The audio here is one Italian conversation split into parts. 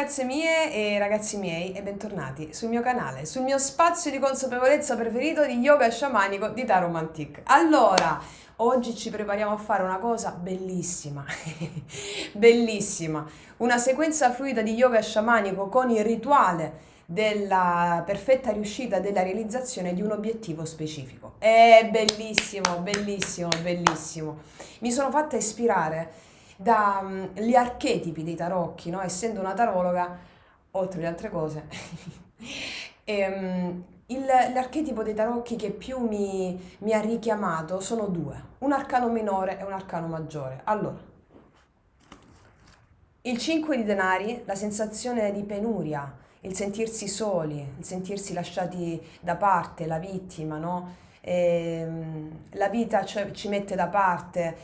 ragazze mie e ragazzi miei e bentornati sul mio canale, sul mio spazio di consapevolezza preferito di yoga sciamanico di Taro Mantic. Allora, oggi ci prepariamo a fare una cosa bellissima, bellissima, una sequenza fluida di yoga sciamanico con il rituale della perfetta riuscita della realizzazione di un obiettivo specifico. È bellissimo, bellissimo, bellissimo. Mi sono fatta ispirare dagli archetipi dei tarocchi, no? Essendo una tarologa, oltre le altre cose, l'archetipo dei tarocchi che più mi ha richiamato sono due, un arcano minore e un arcano maggiore. Allora, il 5 di denari, la sensazione di penuria, il sentirsi soli, il sentirsi lasciati da parte, la vittima, no? La vita ci mette da parte,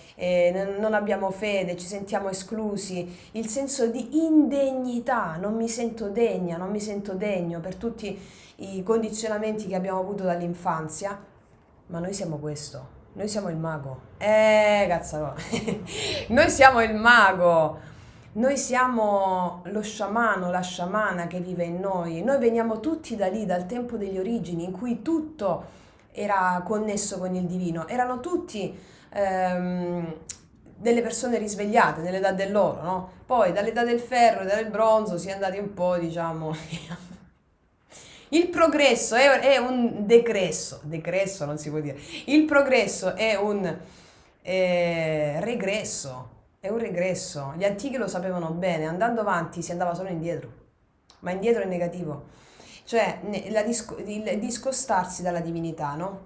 non abbiamo fede, ci sentiamo esclusi, il senso di indegnità, non mi sento degna, non mi sento degno per tutti i condizionamenti che abbiamo avuto dall'infanzia, ma noi siamo questo, noi siamo il mago, cazzarola, noi siamo il mago. Noi siamo lo sciamano, la sciamana che vive in noi. Noi veniamo tutti da lì, dal tempo degli origini, in cui tutto era connesso con il divino. Erano tutti delle persone risvegliate nell'età dell'oro, no? Poi dall'età del ferro e del bronzo si è andati un po', diciamo... Il progresso è un decresso non si può dire. Il progresso è un regresso. È un regresso. Gli antichi lo sapevano bene, andando avanti si andava solo indietro, ma indietro è negativo, cioè il discostarsi dalla divinità, no?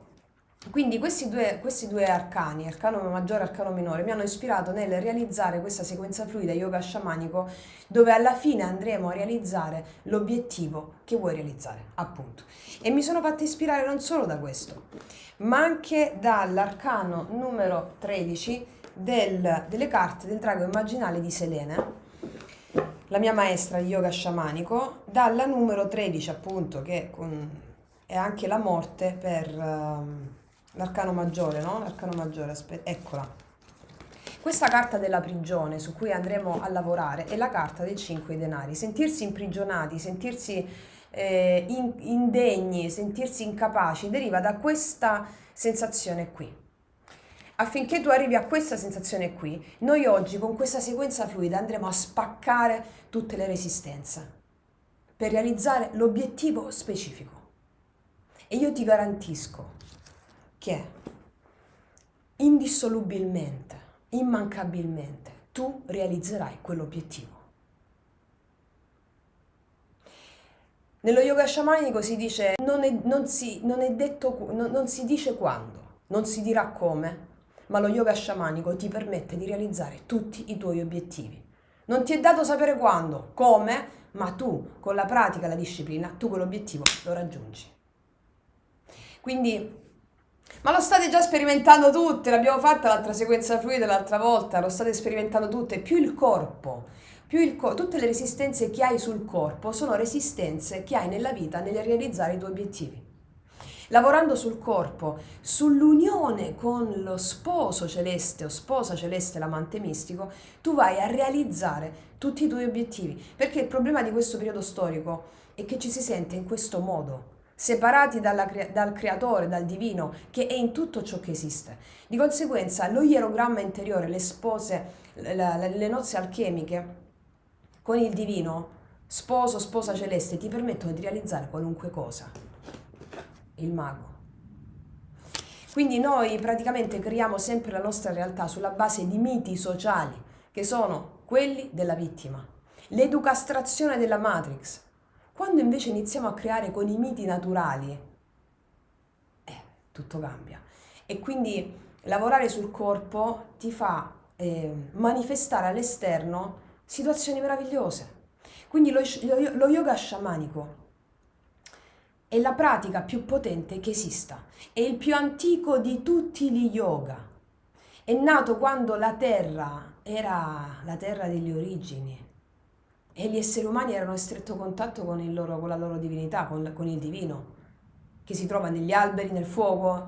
Quindi questi due arcani, arcano maggiore e arcano minore, mi hanno ispirato nel realizzare questa sequenza fluida yoga sciamanico dove alla fine andremo a realizzare l'obiettivo che vuoi realizzare, appunto. E mi sono fatta ispirare non solo da questo, ma anche dall'arcano numero 13 delle carte del drago immaginale di Selene, la mia maestra di yoga sciamanico, dalla numero 13 appunto, che è anche la morte per l'arcano maggiore, no? L'arcano maggiore, eccola. Questa carta della prigione su cui andremo a lavorare è la carta del 5 denari. Sentirsi imprigionati, sentirsi indegni, sentirsi incapaci deriva da questa sensazione qui. Affinché tu arrivi a questa sensazione qui, noi oggi con questa sequenza fluida andremo a spaccare tutte le resistenze per realizzare l'obiettivo specifico. E io ti garantisco che indissolubilmente, immancabilmente, tu realizzerai quell'obiettivo. Nello yoga sciamanico si dice non si dice quando, non si dirà come, ma lo yoga sciamanico ti permette di realizzare tutti i tuoi obiettivi. Non ti è dato sapere quando, come, ma tu con la pratica e la disciplina, tu quell'obiettivo lo raggiungi. Quindi, ma lo state già sperimentando tutte, l'abbiamo fatta l'altra sequenza fluida l'altra volta, lo state sperimentando tutte, più il corpo, tutte le resistenze che hai sul corpo sono resistenze che hai nella vita nel realizzare i tuoi obiettivi. Lavorando sul corpo, sull'unione con lo sposo celeste o sposa celeste, l'amante mistico, tu vai a realizzare tutti i tuoi obiettivi. Perché il problema di questo periodo storico è che ci si sente in questo modo, separati dal creatore, dal divino, che è in tutto ciò che esiste. Di conseguenza, lo ierogramma interiore, le spose, le nozze alchemiche con il divino, sposo, sposa celeste, ti permettono di realizzare qualunque cosa. Il mago. Quindi noi praticamente creiamo sempre la nostra realtà sulla base di miti sociali, che sono quelli della vittima, l'educastrazione della Matrix. Quando invece iniziamo a creare con i miti naturali, tutto cambia. E quindi lavorare sul corpo ti fa manifestare all'esterno situazioni meravigliose. Quindi lo yoga sciamanico è la pratica più potente che esista, è il più antico di tutti gli yoga. È nato quando la terra era la terra delle origini e gli esseri umani erano in stretto contatto con la loro divinità, con il divino, che si trova negli alberi, nel fuoco,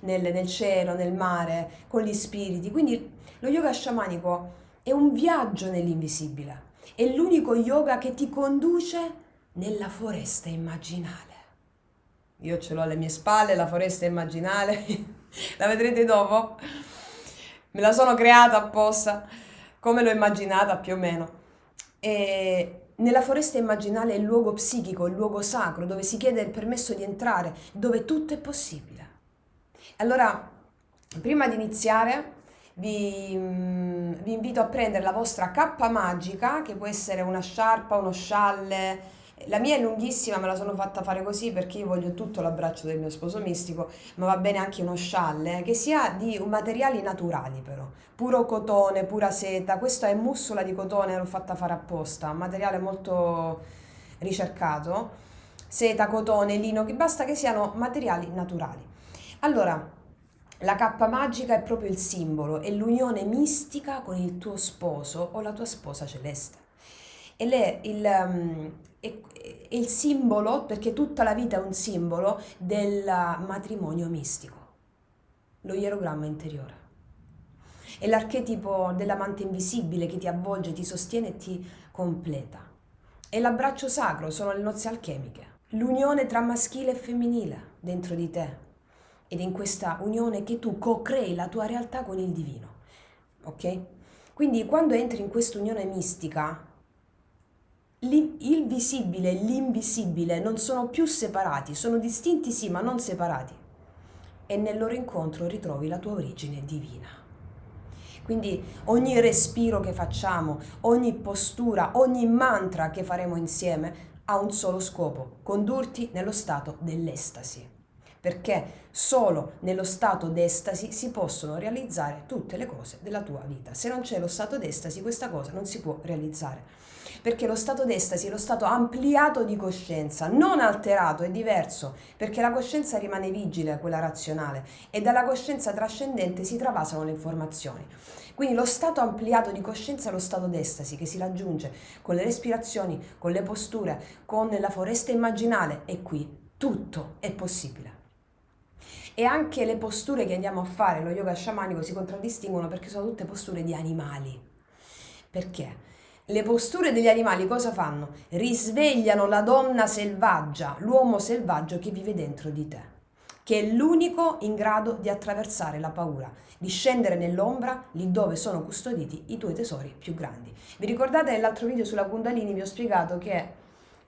nel cielo, nel mare, con gli spiriti. Quindi lo yoga sciamanico è un viaggio nell'invisibile. È l'unico yoga che ti conduce nella foresta immaginale. Io ce l'ho alle mie spalle, la foresta immaginale, la vedrete dopo. Me la sono creata apposta, come l'ho immaginata più o meno. E nella foresta immaginale è il luogo psichico, il luogo sacro, dove si chiede il permesso di entrare, dove tutto è possibile. Allora, prima di iniziare, vi invito a prendere la vostra cappa magica, che può essere una sciarpa, uno scialle. La mia è lunghissima, me la sono fatta fare così perché io voglio tutto l'abbraccio del mio sposo mistico, ma va bene anche uno scialle, che sia di materiali naturali però, puro cotone, pura seta. Questa è mussola di cotone, l'ho fatta fare apposta, un materiale molto ricercato. Seta, cotone, lino, che basta che siano materiali naturali. Allora, la cappa magica è proprio il simbolo, è l'unione mistica con il tuo sposo o la tua sposa celeste. Ed è il simbolo, perché tutta la vita è un simbolo del matrimonio mistico, lo ierogramma interiore. È l'archetipo dell'amante invisibile che ti avvolge, ti sostiene e ti completa. È l'abbraccio sacro, sono le nozze alchemiche, l'unione tra maschile e femminile dentro di te. Ed è in questa unione che tu co-crei la tua realtà con il divino. Ok? Quindi quando entri in questa unione mistica, il visibile e l'invisibile non sono più separati, sono distinti sì, ma non separati. E nel loro incontro ritrovi la tua origine divina. Quindi ogni respiro che facciamo, ogni postura, ogni mantra che faremo insieme ha un solo scopo: condurti nello stato dell'estasi. Perché solo nello stato d'estasi si possono realizzare tutte le cose della tua vita. Se non c'è lo stato d'estasi, questa cosa non si può realizzare. Perché lo stato d'estasi è lo stato ampliato di coscienza, non alterato, è diverso, perché la coscienza rimane vigile, quella razionale, e dalla coscienza trascendente si travasano le informazioni. Quindi lo stato ampliato di coscienza è lo stato d'estasi che si raggiunge con le respirazioni, con le posture, con la foresta immaginale, e qui tutto è possibile. E anche le posture che andiamo a fare, lo yoga sciamanico, si contraddistinguono perché sono tutte posture di animali. Perché? Le posture degli animali cosa fanno? Risvegliano la donna selvaggia, l'uomo selvaggio che vive dentro di te, che è l'unico in grado di attraversare la paura, di scendere nell'ombra lì dove sono custoditi i tuoi tesori più grandi. Vi ricordate nell'altro video sulla Kundalini vi ho spiegato che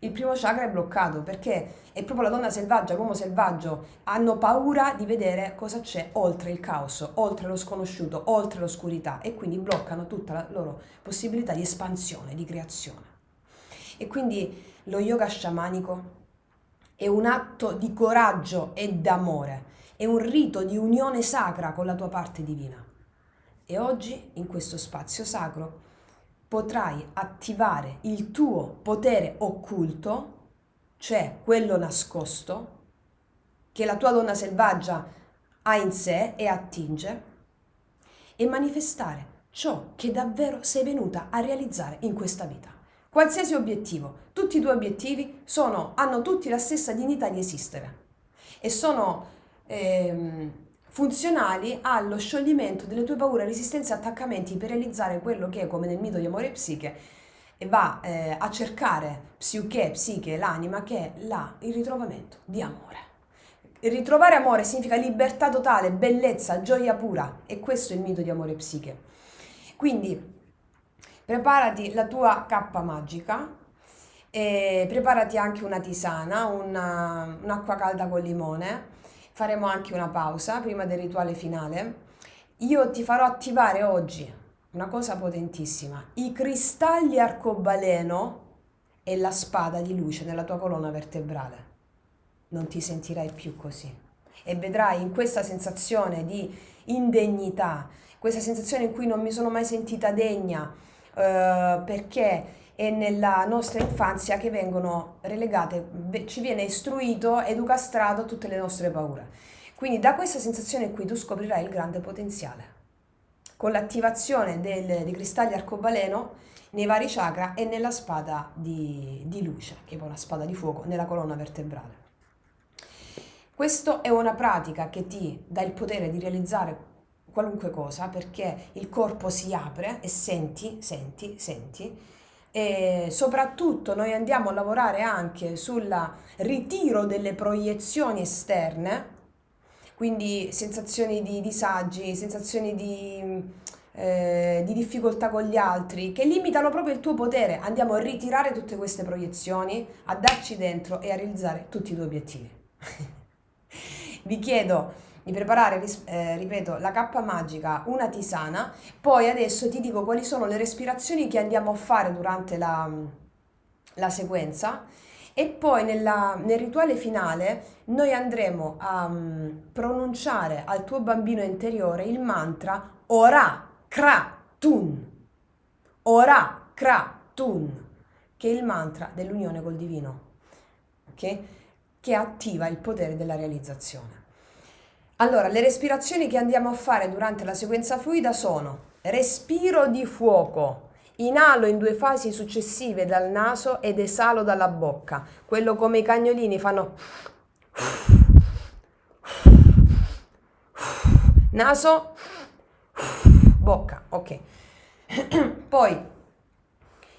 il primo chakra è bloccato perché è proprio la donna selvaggia, l'uomo selvaggio hanno paura di vedere cosa c'è oltre il caos, oltre lo sconosciuto, oltre l'oscurità, e quindi bloccano tutta la loro possibilità di espansione, di creazione. E quindi lo yoga sciamanico è un atto di coraggio e d'amore, è un rito di unione sacra con la tua parte divina. E oggi, in questo spazio sacro, potrai attivare il tuo potere occulto, cioè quello nascosto, che la tua donna selvaggia ha in sé e attinge, e manifestare ciò che davvero sei venuta a realizzare in questa vita. Qualsiasi obiettivo, tutti i tuoi obiettivi hanno tutti la stessa dignità di esistere e sono funzionali allo scioglimento delle tue paure, resistenze e attaccamenti per realizzare quello che, come nel mito di Amore e Psiche, va a cercare psiche, l'anima, che è il ritrovamento di amore. Il ritrovare amore significa libertà totale, bellezza, gioia pura, e questo è il mito di Amore e Psiche. Quindi preparati la tua cappa magica, e preparati anche una tisana, un'acqua calda con limone. Faremo anche una pausa prima del rituale finale. Io ti farò attivare oggi una cosa potentissima: i cristalli arcobaleno e la spada di luce nella tua colonna vertebrale. Non ti sentirai più così e vedrai in questa sensazione di indegnità, questa sensazione in cui non mi sono mai sentita degna, perché è nella nostra infanzia che vengono relegate, ci viene istruito, educastrato tutte le nostre paure. Quindi da questa sensazione qui tu scoprirai il grande potenziale, con l'attivazione dei cristalli arcobaleno nei vari chakra e nella spada di luce, che è una spada di fuoco, nella colonna vertebrale. Questa è una pratica che ti dà il potere di realizzare qualunque cosa, perché il corpo si apre e senti e soprattutto noi andiamo a lavorare anche sul ritiro delle proiezioni esterne, quindi sensazioni di disagi, sensazioni di difficoltà con gli altri, che limitano proprio il tuo potere. Andiamo a ritirare tutte queste proiezioni, a darci dentro e a realizzare tutti i tuoi obiettivi. Vi chiedo di preparare, ripeto, la cappa magica, una tisana, poi adesso ti dico quali sono le respirazioni che andiamo a fare durante la sequenza e poi nel rituale finale noi andremo a pronunciare al tuo bambino interiore il mantra Ora Kra Tun. Ora Kra Tun, che è il mantra dell'unione col divino, ok? Che attiva il potere della realizzazione. Allora, le respirazioni che andiamo a fare durante la sequenza fluida sono respiro di fuoco, inalo in 2 fasi successive dal naso ed esalo dalla bocca, quello come i cagnolini fanno naso, bocca, ok. Poi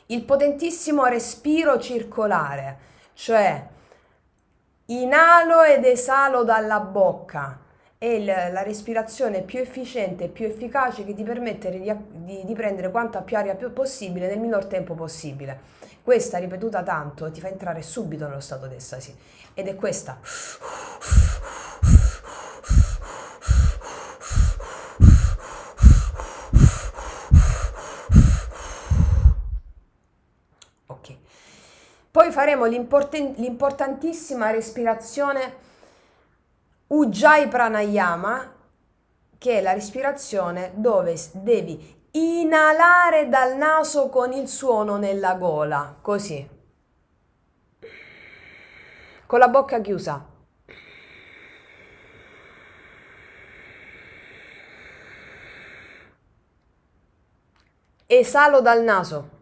il potentissimo respiro circolare, cioè inalo ed esalo dalla bocca, è la respirazione più efficiente e più efficace che ti permette di prendere quanta più aria più possibile nel minor tempo possibile. Questa ripetuta tanto ti fa entrare subito nello stato d'estasi ed è questa. Ok. Poi faremo l'importantissima respirazione Ujjayi Pranayama, che è la respirazione dove devi inalare dal naso con il suono nella gola, così, con la bocca chiusa. Esalo dal naso.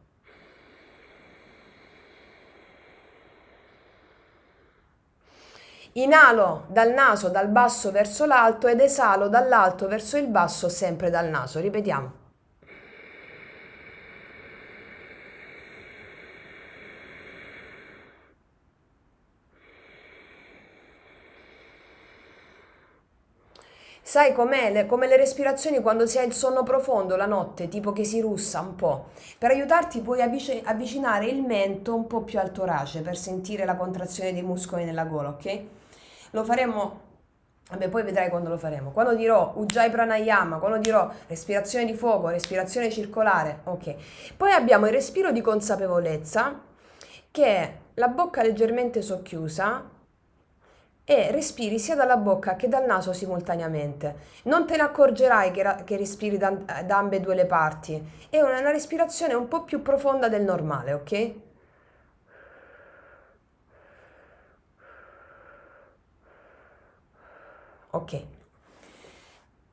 Inalo dal naso, dal basso verso l'alto ed esalo dall'alto verso il basso, sempre dal naso. Ripetiamo. Sai com'è? Come le respirazioni quando si ha il sonno profondo la notte, tipo che si russa un po'. Per aiutarti puoi avvicinare il mento un po' più al torace per sentire la contrazione dei muscoli nella gola, ok? Lo faremo, vabbè, poi vedrai quando lo faremo. Quando dirò Ujjayi Pranayama, quando dirò respirazione di fuoco, respirazione circolare, ok. Poi abbiamo il respiro di consapevolezza, che è la bocca leggermente socchiusa e respiri sia dalla bocca che dal naso simultaneamente. Non te ne accorgerai che respiri da ambedue le parti. È una respirazione un po' più profonda del normale, ok? Ok.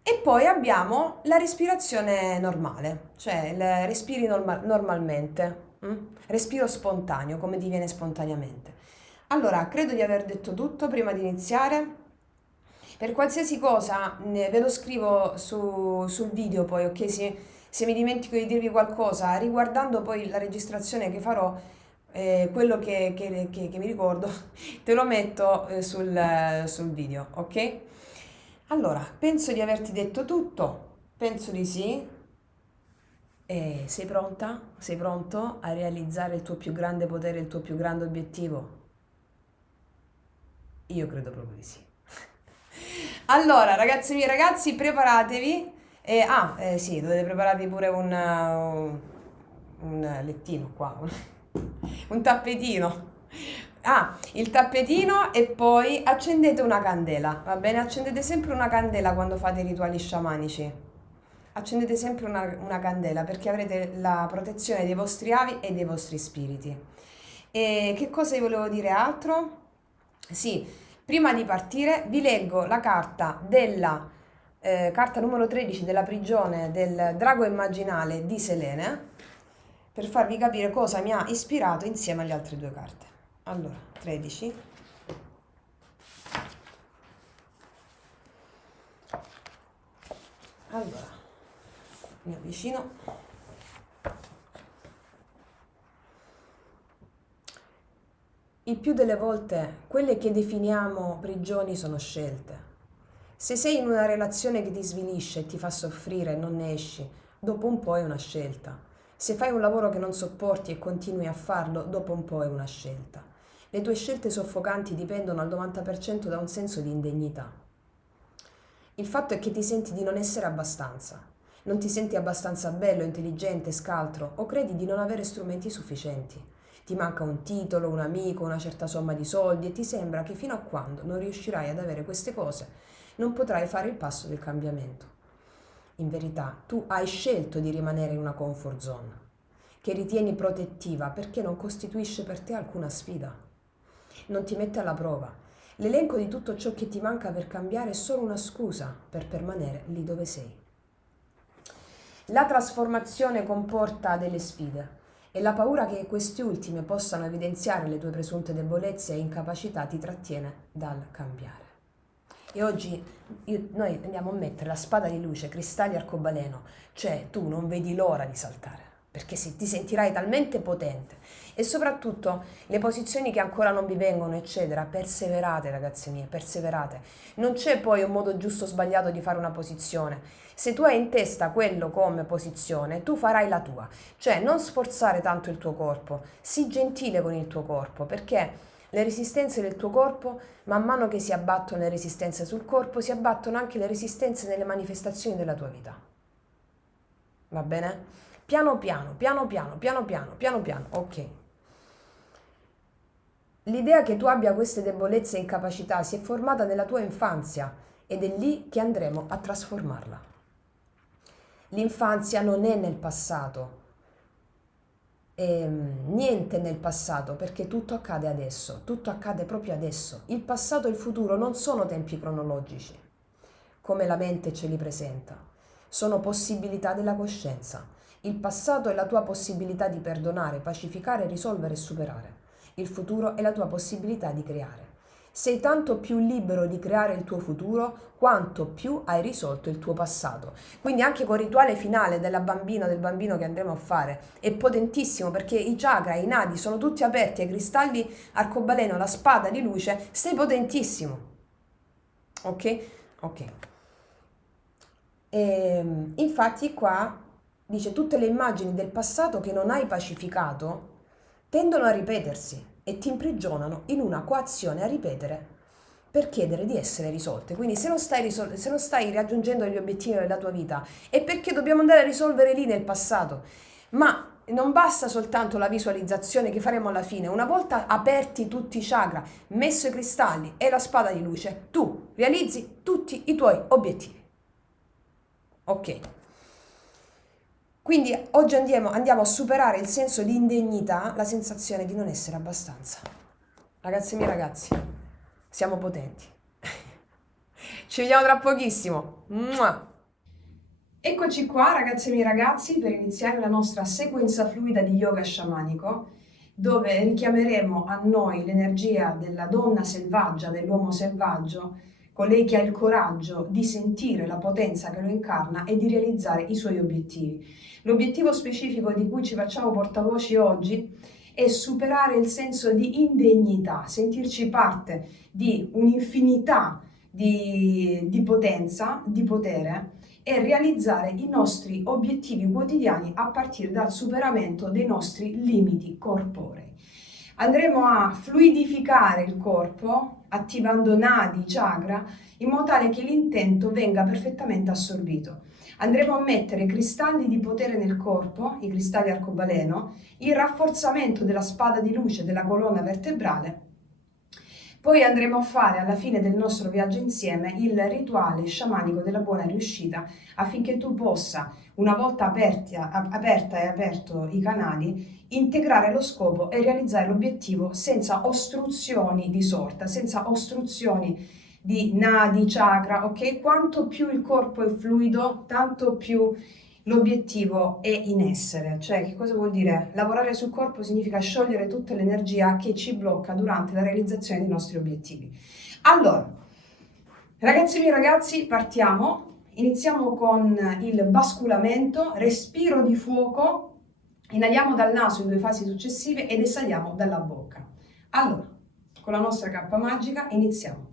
E poi abbiamo la respirazione normale, cioè respiri normalmente, respiro spontaneo, come ti viene spontaneamente. Allora, credo di aver detto tutto prima di iniziare. Per qualsiasi cosa ve lo scrivo sul video poi, ok? Se mi dimentico di dirvi qualcosa, riguardando poi la registrazione che farò, quello che mi ricordo, te lo metto sul video, ok? Allora, penso di averti detto tutto, penso di sì. E sei pronta? Sei pronto a realizzare il tuo più grande potere, il tuo più grande obiettivo? Io credo proprio di sì. Allora, ragazzi miei ragazzi, preparatevi. Sì, dovete prepararvi pure un lettino qua, un tappetino. Ah, il tappetino e poi accendete una candela, va bene? Accendete sempre una candela quando fate i rituali sciamanici. Accendete sempre una candela perché avrete la protezione dei vostri avi e dei vostri spiriti. E che cosa vi volevo dire altro? Sì, prima di partire vi leggo la carta carta numero 13 della prigione del drago immaginale di Selene per farvi capire cosa mi ha ispirato insieme alle altre 2 carte. Allora, 13. Allora, mi avvicino. Il più delle volte quelle che definiamo prigioni sono scelte. Se sei in una relazione che ti svilisce e ti fa soffrire e non ne esci, dopo un po' è una scelta. Se fai un lavoro che non sopporti e continui a farlo, dopo un po' è una scelta. Le tue scelte soffocanti dipendono al 90% da un senso di indegnità. Il fatto è che ti senti di non essere abbastanza. Non ti senti abbastanza bello, intelligente, scaltro o credi di non avere strumenti sufficienti. Ti manca un titolo, un amico, una certa somma di soldi e ti sembra che fino a quando non riuscirai ad avere queste cose non potrai fare il passo del cambiamento. In verità, tu hai scelto di rimanere in una comfort zone, che ritieni protettiva perché non costituisce per te alcuna sfida. Non ti mette alla prova. L'elenco di tutto ciò che ti manca per cambiare è solo una scusa per permanere lì dove sei. La trasformazione comporta delle sfide e la paura che queste ultime possano evidenziare le tue presunte debolezze e incapacità ti trattiene dal cambiare. E oggi noi andiamo a mettere la spada di luce, cristalli arcobaleno, cioè tu non vedi l'ora di saltare, perché ti sentirai talmente potente. E soprattutto le posizioni che ancora non vi vengono, eccetera, perseverate ragazze mie, perseverate. Non c'è poi un modo giusto o sbagliato di fare una posizione. Se tu hai in testa quello come posizione, tu farai la tua. Cioè non sforzare tanto il tuo corpo, sii gentile con il tuo corpo, perché le resistenze del tuo corpo, man mano che si abbattono le resistenze sul corpo, si abbattono anche le resistenze nelle manifestazioni della tua vita. Va bene? Piano piano, piano piano, piano piano, piano piano, ok. L'idea che tu abbia queste debolezze e incapacità si è formata nella tua infanzia ed è lì che andremo a trasformarla. L'infanzia non è nel passato, niente nel passato, perché tutto accade adesso, tutto accade proprio adesso. Il passato e il futuro non sono tempi cronologici, come la mente ce li presenta, sono possibilità della coscienza. Il passato è la tua possibilità di perdonare, pacificare, risolvere e superare. Il futuro è la tua possibilità di creare. Sei tanto più libero di creare il tuo futuro quanto più hai risolto il tuo passato. Quindi anche col rituale finale della bambina, del bambino che andremo a fare, è potentissimo perché i chakra, i nadi sono tutti aperti ai cristalli arcobaleno, la spada di luce, sei potentissimo. Ok? Ok. Infatti qua dice tutte le immagini del passato che non hai pacificato tendono a ripetersi e ti imprigionano in una coazione a ripetere per chiedere di essere risolte. Quindi se non stai raggiungendo gli obiettivi della tua vita è perché dobbiamo andare a risolvere lì nel passato. Ma non basta soltanto la visualizzazione che faremo alla fine. Una volta aperti tutti i chakra, messo i cristalli e la spada di luce, tu realizzi tutti i tuoi obiettivi. Ok. Quindi oggi andiamo a superare il senso di indegnità, la sensazione di non essere abbastanza. Ragazzi miei ragazzi, siamo potenti. Ci vediamo tra pochissimo. Mua! Eccoci qua ragazzi miei ragazzi per iniziare la nostra sequenza fluida di yoga sciamanico dove richiameremo a noi l'energia della donna selvaggia, dell'uomo selvaggio, colei che ha il coraggio di sentire la potenza che lo incarna e di realizzare i suoi obiettivi. L'obiettivo specifico di cui ci facciamo portavoce oggi è superare il senso di indegnità, sentirci parte di un'infinità di potenza, di potere e realizzare i nostri obiettivi quotidiani a partire dal superamento dei nostri limiti corporei. Andremo a fluidificare il corpo attivando nadi, chakra, in modo tale che l'intento venga perfettamente assorbito. Andremo a mettere cristalli di potere nel corpo, i cristalli arcobaleno, il rafforzamento della spada di luce della colonna vertebrale. Poi andremo a fare alla fine del nostro viaggio insieme il rituale sciamanico della buona riuscita affinché tu possa, una volta aperta e aperto i canali, integrare lo scopo e realizzare l'obiettivo senza ostruzioni di sorta, senza ostruzioni di nadi, chakra, ok? Quanto più il corpo è fluido, tanto più l'obiettivo è in essere. Cioè, che cosa vuol dire? Lavorare sul corpo significa sciogliere tutta l'energia che ci blocca durante la realizzazione dei nostri obiettivi. Allora, ragazzi miei ragazzi, partiamo. Iniziamo con il basculamento, respiro di fuoco, inaliamo dal naso in 2 fasi successive ed esaliamo dalla bocca. Allora, Con la nostra cappa magica iniziamo.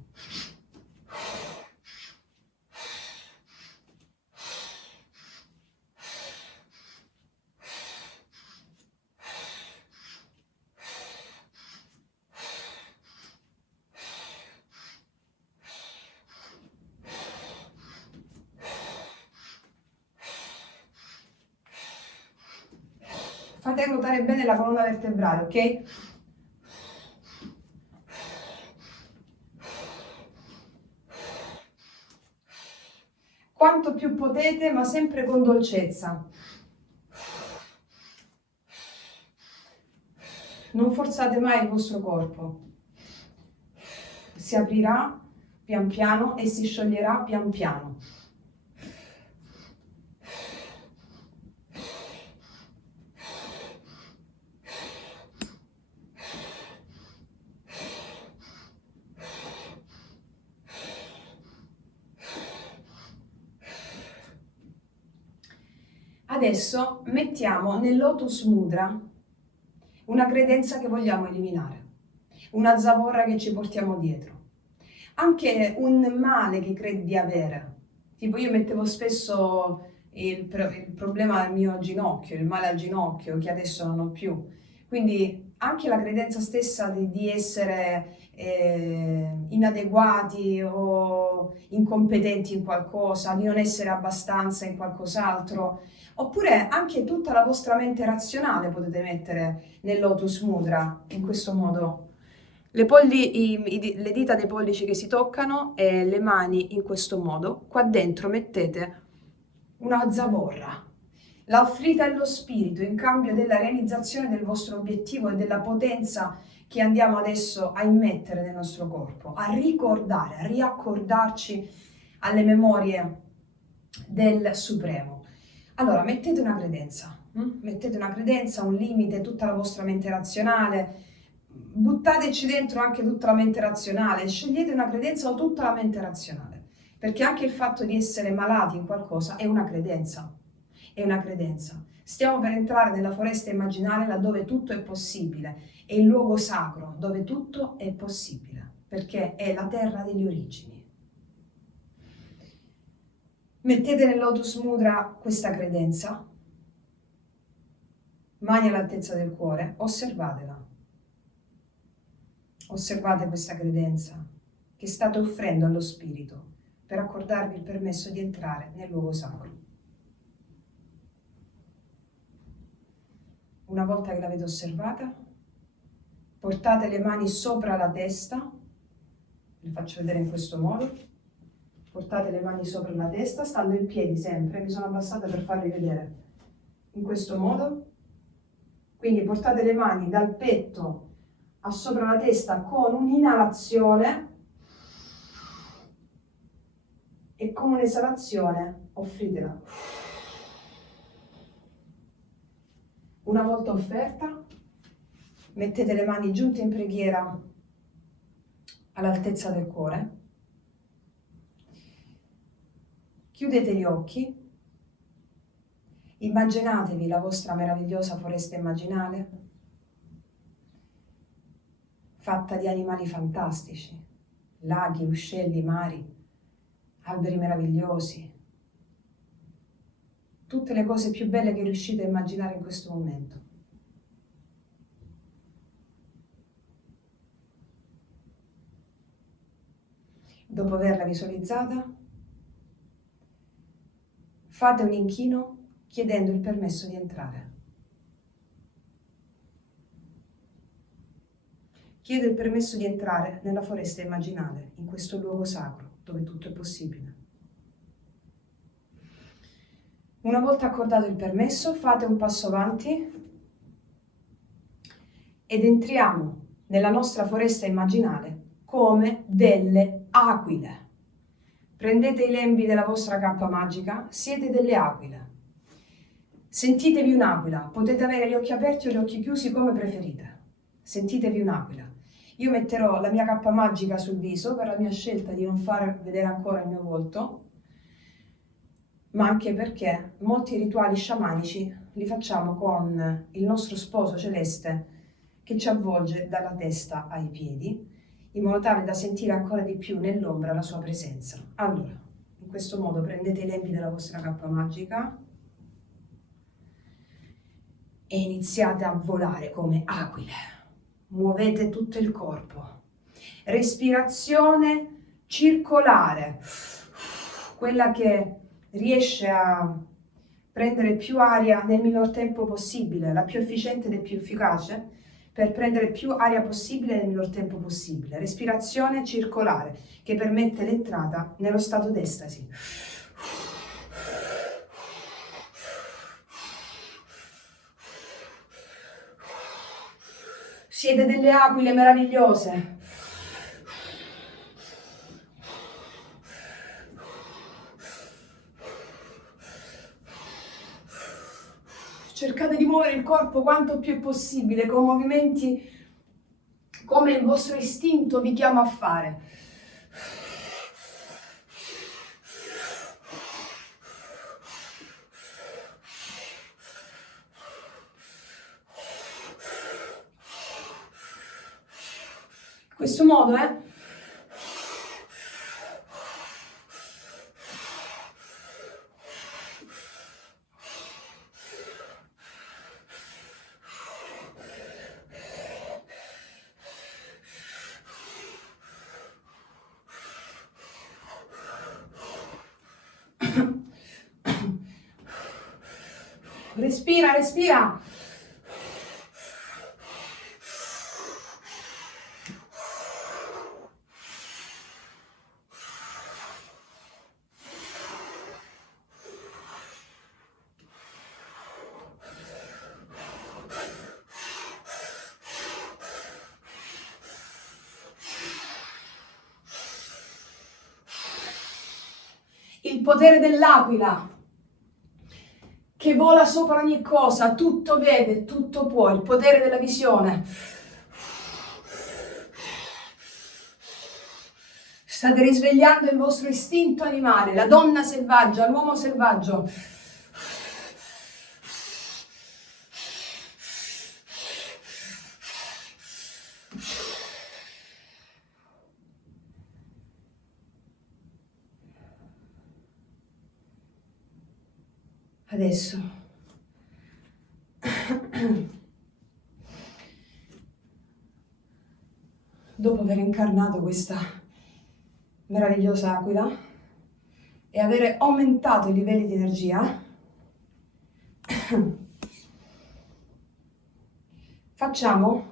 Fate ruotare bene la colonna vertebrale, ok? Quanto più potete, ma sempre con dolcezza. Non forzate mai il vostro corpo. Si aprirà pian piano e si scioglierà pian piano. Adesso mettiamo nel Lotus Mudra una credenza che vogliamo eliminare, una zavorra che ci portiamo dietro, anche un male che credi di avere. Tipo io mettevo spesso il problema del mio ginocchio, il male al ginocchio che adesso non ho più. Quindi anche la credenza stessa di essere inadeguati o incompetenti in qualcosa, di non essere abbastanza in qualcos'altro, oppure anche tutta la vostra mente razionale potete mettere nel Lotus Mudra in questo modo. Le dita dei pollici che si toccano e le mani in questo modo. Qua dentro mettete una zavorra. La offrite allo spirito in cambio della realizzazione del vostro obiettivo e della potenza che andiamo adesso a immettere nel nostro corpo, a ricordare, a riaccordarci alle memorie del Supremo. Allora, mettete una credenza, un limite, tutta la vostra mente razionale, buttateci dentro anche tutta la mente razionale, scegliete una credenza o tutta la mente razionale, perché anche il fatto di essere malati in qualcosa è una credenza, è una credenza. Stiamo per entrare nella foresta immaginale laddove tutto è possibile, è il luogo sacro dove tutto è possibile, perché è la terra delle origini. Mettete nel Lotus Mudra questa credenza, mani all'altezza del cuore, osservatela. Osservate questa credenza che state offrendo allo spirito per accordarvi il permesso di entrare nel luogo sacro. Una volta che l'avete osservata, portate le mani sopra la testa, vi faccio vedere in questo modo. Portate le mani sopra la testa, stando in piedi sempre, mi sono abbassata per farvi vedere, in questo modo. Quindi portate le mani dal petto a sopra la testa con un'inalazione e con un'esalazione offritela. Una volta offerta, mettete le mani giunte in preghiera all'altezza del cuore. Chiudete gli occhi, immaginatevi la vostra meravigliosa foresta immaginale, fatta di animali fantastici, laghi, uccelli, mari, alberi meravigliosi, tutte le cose più belle che riuscite a immaginare in questo momento. Dopo averla visualizzata, fate un inchino chiedendo il permesso di entrare. Chiedo il permesso di entrare nella foresta immaginale, in questo luogo sacro, dove tutto è possibile. Una volta accordato il permesso, fate un passo avanti ed entriamo nella nostra foresta immaginale come delle aquile. Prendete i lembi della vostra cappa magica, siete delle aquile. Sentitevi un'aquila, potete avere gli occhi aperti o gli occhi chiusi come preferite. Sentitevi un'aquila. Io metterò la mia cappa magica sul viso per la mia scelta di non far vedere ancora il mio volto, ma anche perché molti rituali sciamanici li facciamo con il nostro sposo celeste che ci avvolge dalla testa ai piedi in modo tale da sentire ancora di più nell'ombra la sua presenza. Allora, in questo modo prendete i lembi della vostra cappa magica e iniziate a volare come aquile. Muovete tutto il corpo. Respirazione circolare, quella che riesce a prendere più aria nel minor tempo possibile, la più efficiente ed più efficace per prendere più aria possibile nel minor tempo possibile. Respirazione circolare che permette l'entrata nello stato d'estasi. Siete delle aquile meravigliose. Cercate di muovere il corpo quanto più è possibile, con movimenti come il vostro istinto vi chiama a fare. In questo modo, Respira, respira. Il potere dell'aquila che vola sopra ogni cosa, tutto vede, tutto può, il potere della visione. State risvegliando il vostro istinto animale, la donna selvaggia, l'uomo selvaggio. Adesso, dopo aver incarnato questa meravigliosa aquila e avere aumentato i livelli di energia, facciamo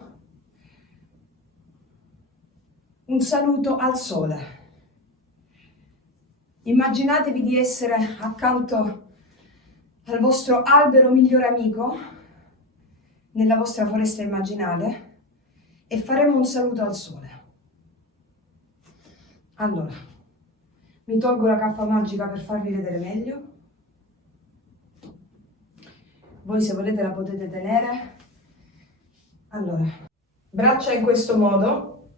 un saluto al sole. Immaginatevi di essere accanto al vostro albero migliore amico, nella vostra foresta immaginale, e faremo un saluto al sole. Allora, mi tolgo la cappa magica per farvi vedere meglio. Voi se volete la potete tenere. Allora, braccia in questo modo,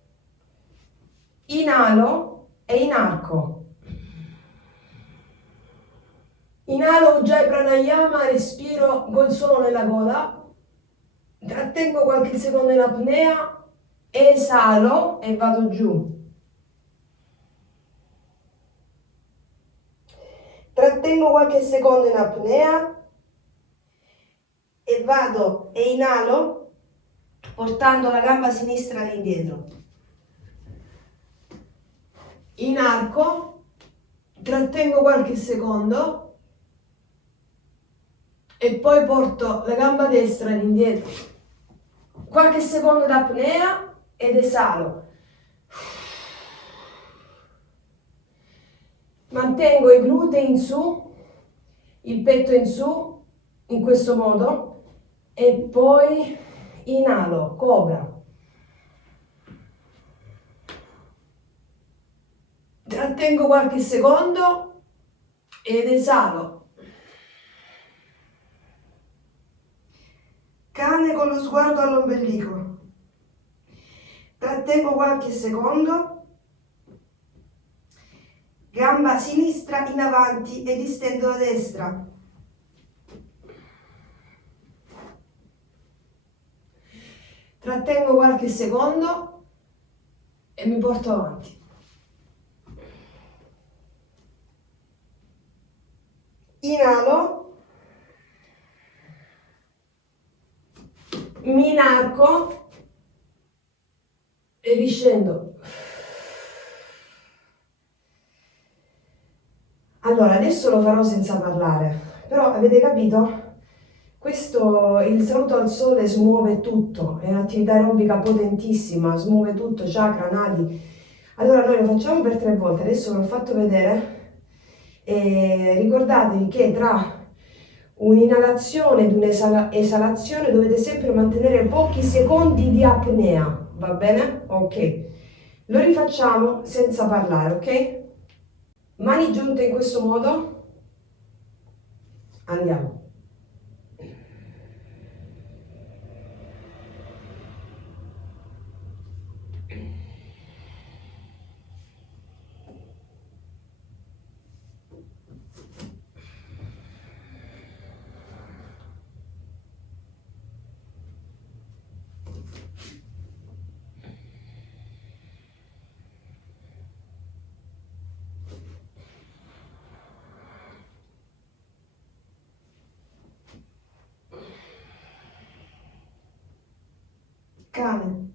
inalo e inarco. Inalo Ujjayi Pranayama, respiro col suono nella gola, trattengo qualche secondo in apnea, esalo e vado giù. Trattengo qualche secondo in apnea e vado e inalo portando la gamba sinistra all'indietro. Inarco, trattengo qualche secondo e poi porto la gamba destra all'indietro. Qualche secondo d'apnea ed esalo. Mantengo i glutei in su, il petto in su, in questo modo, e poi inalo, cobra. Trattengo qualche secondo ed esalo. Cane con lo sguardo all'ombelico. Trattengo qualche secondo. Gamba sinistra in avanti e distendo la destra. Trattengo qualche secondo. e mi porto avanti. Inalo, mi inarco e riscendo. Allora, adesso lo farò senza parlare, però avete capito? Questo, il saluto al sole smuove tutto, è un'attività aerobica potentissima, smuove tutto, chakra, nadi. Allora noi lo facciamo per 3 volte, adesso ve l'ho fatto vedere e ricordatevi che tra un'inalazione ed un'esalazione dovete sempre mantenere pochi secondi di apnea, va bene? Ok, lo rifacciamo senza parlare, ok? Mani giunte in questo modo, andiamo. Cane.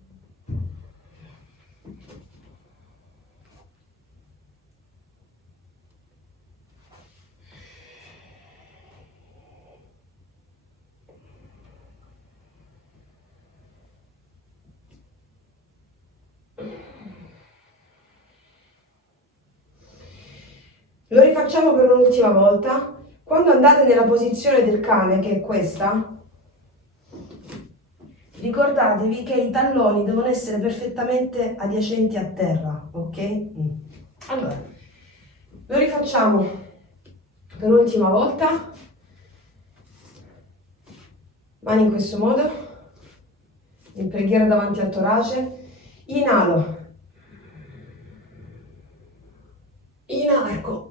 Lo rifacciamo per un'ultima volta. Quando andate nella posizione del cane, che è questa, ricordatevi che i talloni devono essere perfettamente adiacenti a terra, ok? Allora, lo rifacciamo per l'ultima volta. Mani in questo modo, in preghiera davanti al torace. Inalo. Inarco.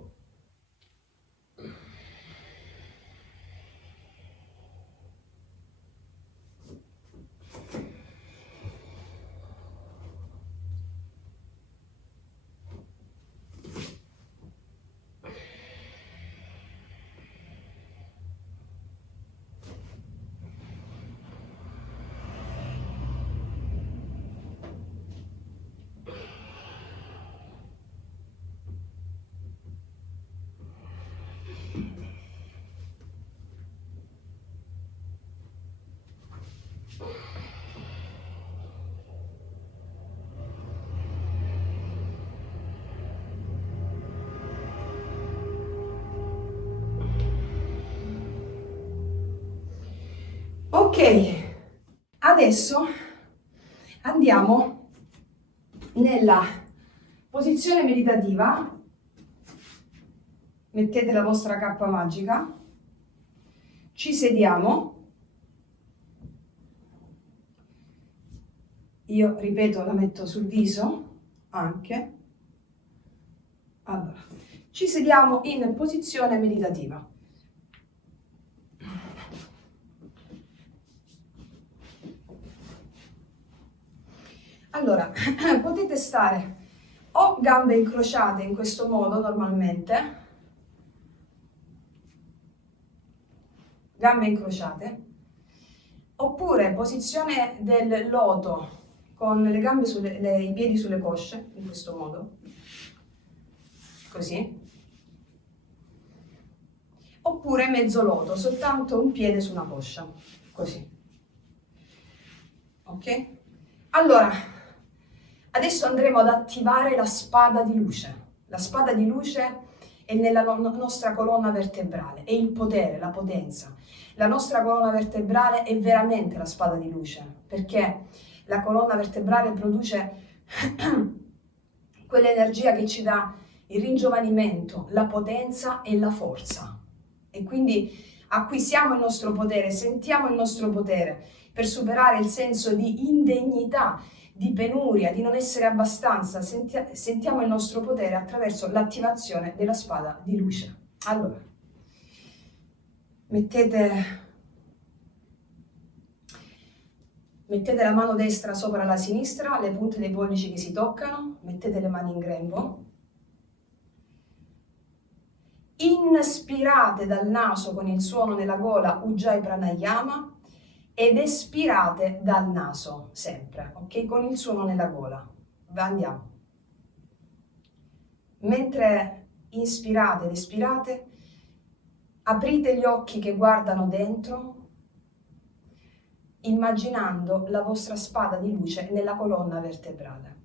Ok, adesso andiamo nella posizione meditativa. Mettete la vostra cappa magica, ci sediamo. Io ripeto, la metto sul viso anche. Allora, ci sediamo in posizione meditativa. Allora, potete stare o gambe incrociate in questo modo normalmente, gambe incrociate, oppure posizione del loto con le gambe i piedi sulle cosce, in questo modo, così, oppure mezzo loto, soltanto un piede su una coscia, così, ok? Allora, adesso andremo ad attivare la spada di luce. La spada di luce è nella nostra colonna vertebrale, è il potere, la potenza. La nostra colonna vertebrale è veramente la spada di luce, perché la colonna vertebrale produce quell'energia che ci dà il ringiovanimento, la potenza e la forza. E quindi acquisiamo il nostro potere, sentiamo il nostro potere per superare il senso di indegnità, di penuria, di non essere abbastanza. Sentiamo il nostro potere attraverso l'attivazione della spada di luce. Allora, mettete Mettete la mano destra sopra la sinistra, le punte dei pollici che si toccano, mettete le mani in grembo. Inspirate dal naso con il suono nella gola Ujjayi Pranayama ed espirate dal naso sempre, ok? Con il suono nella gola. Andiamo. Mentre inspirate ed espirate, aprite gli occhi che guardano dentro, immaginando la vostra spada di luce nella colonna vertebrale.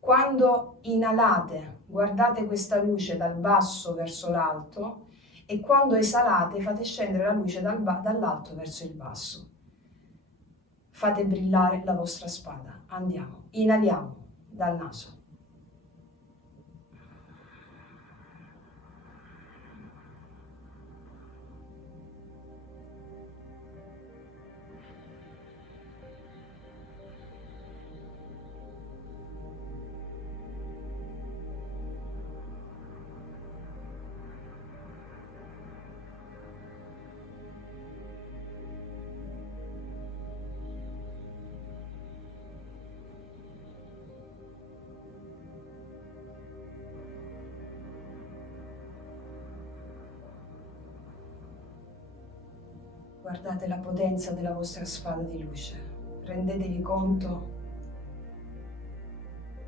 Quando inalate, guardate questa luce dal basso verso l'alto e quando esalate fate scendere la luce dall'alto verso il basso. Fate brillare la vostra spada. Andiamo. Inaliamo dal naso. Guardate la potenza della vostra spada di luce. Rendetevi conto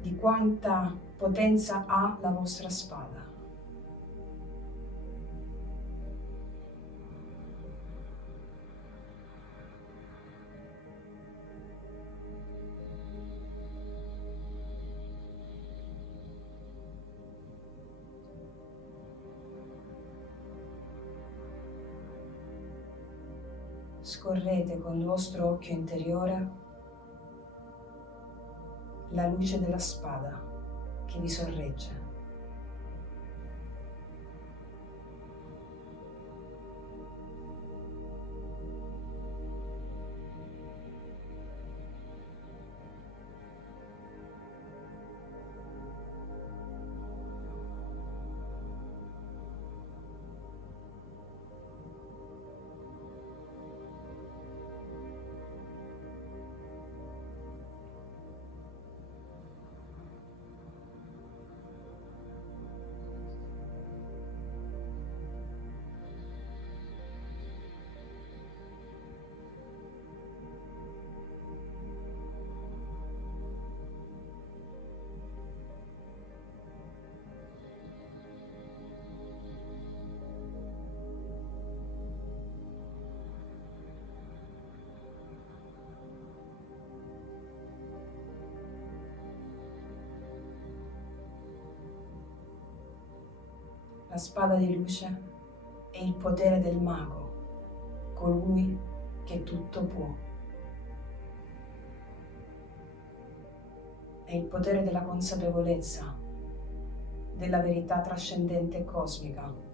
di quanta potenza ha la vostra spada. Scorrete con il vostro occhio interiore la luce della spada che vi sorregge. La spada di luce è il potere del mago, colui che tutto può. È il potere della consapevolezza, della verità trascendente e cosmica.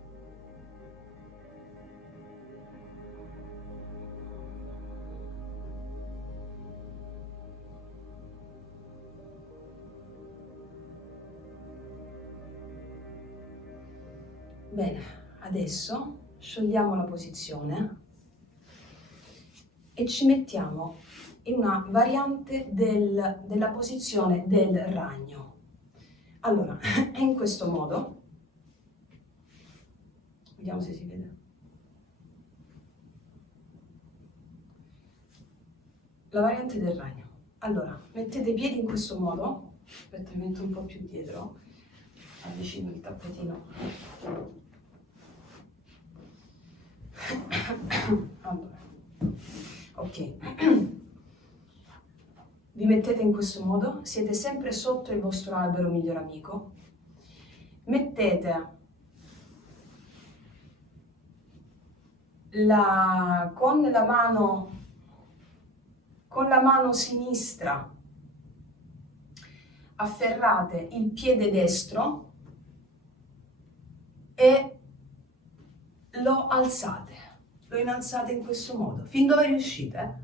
Bene, adesso sciogliamo la posizione e ci mettiamo in una variante della posizione del ragno. Allora, è in questo modo. Vediamo se si vede. La variante del ragno. Allora, mettete i piedi in questo modo. Aspetta, mi metto un po' più dietro. Avvicino il tappetino. Allora, ok. Vi mettete in questo modo, siete sempre sotto il vostro albero miglior amico. Mettete con la mano sinistra afferrate il piede destro e lo innalzate in questo modo, fin dove riuscite.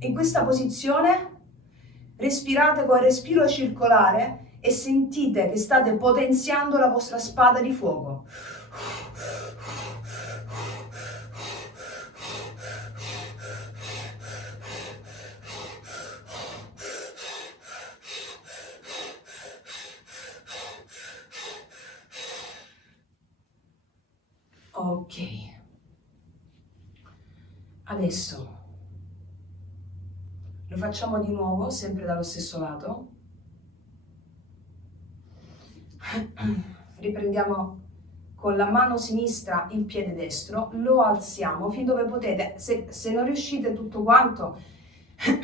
In questa posizione respirate con il respiro circolare e sentite che state potenziando la vostra spada di fuoco. Ok, adesso lo facciamo di nuovo, sempre dallo stesso lato. Riprendiamo con la mano sinistra il piede destro, lo alziamo fin dove potete. Se non riuscite tutto quanto,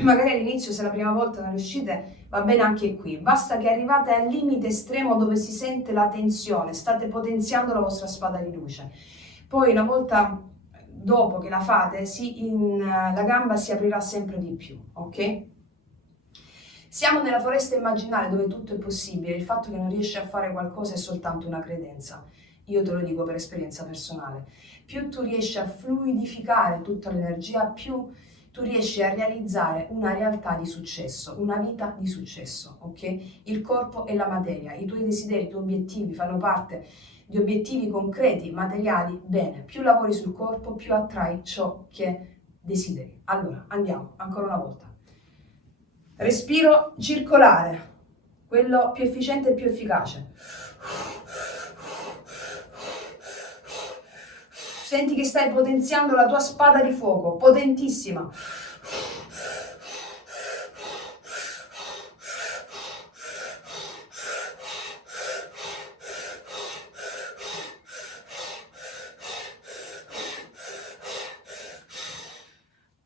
magari all'inizio, se è la prima volta non riuscite, va bene anche qui. Basta che arrivate al limite estremo dove si sente la tensione, state potenziando la vostra spada di luce. Poi una volta dopo che la fate, la gamba si aprirà sempre di più, ok? Siamo nella foresta immaginale dove tutto è possibile, il fatto che non riesci a fare qualcosa è soltanto una credenza. Io te lo dico per esperienza personale. Più tu riesci a fluidificare tutta l'energia, più tu riesci a realizzare una realtà di successo, una vita di successo, ok? Il corpo e la materia, i tuoi desideri, i tuoi obiettivi fanno parte di obiettivi concreti, materiali, bene. Più lavori sul corpo, più attrai ciò che desideri. Allora, andiamo, ancora una volta. Respiro circolare, quello più efficiente e più efficace. Senti che stai potenziando la tua spada di fuoco, potentissima.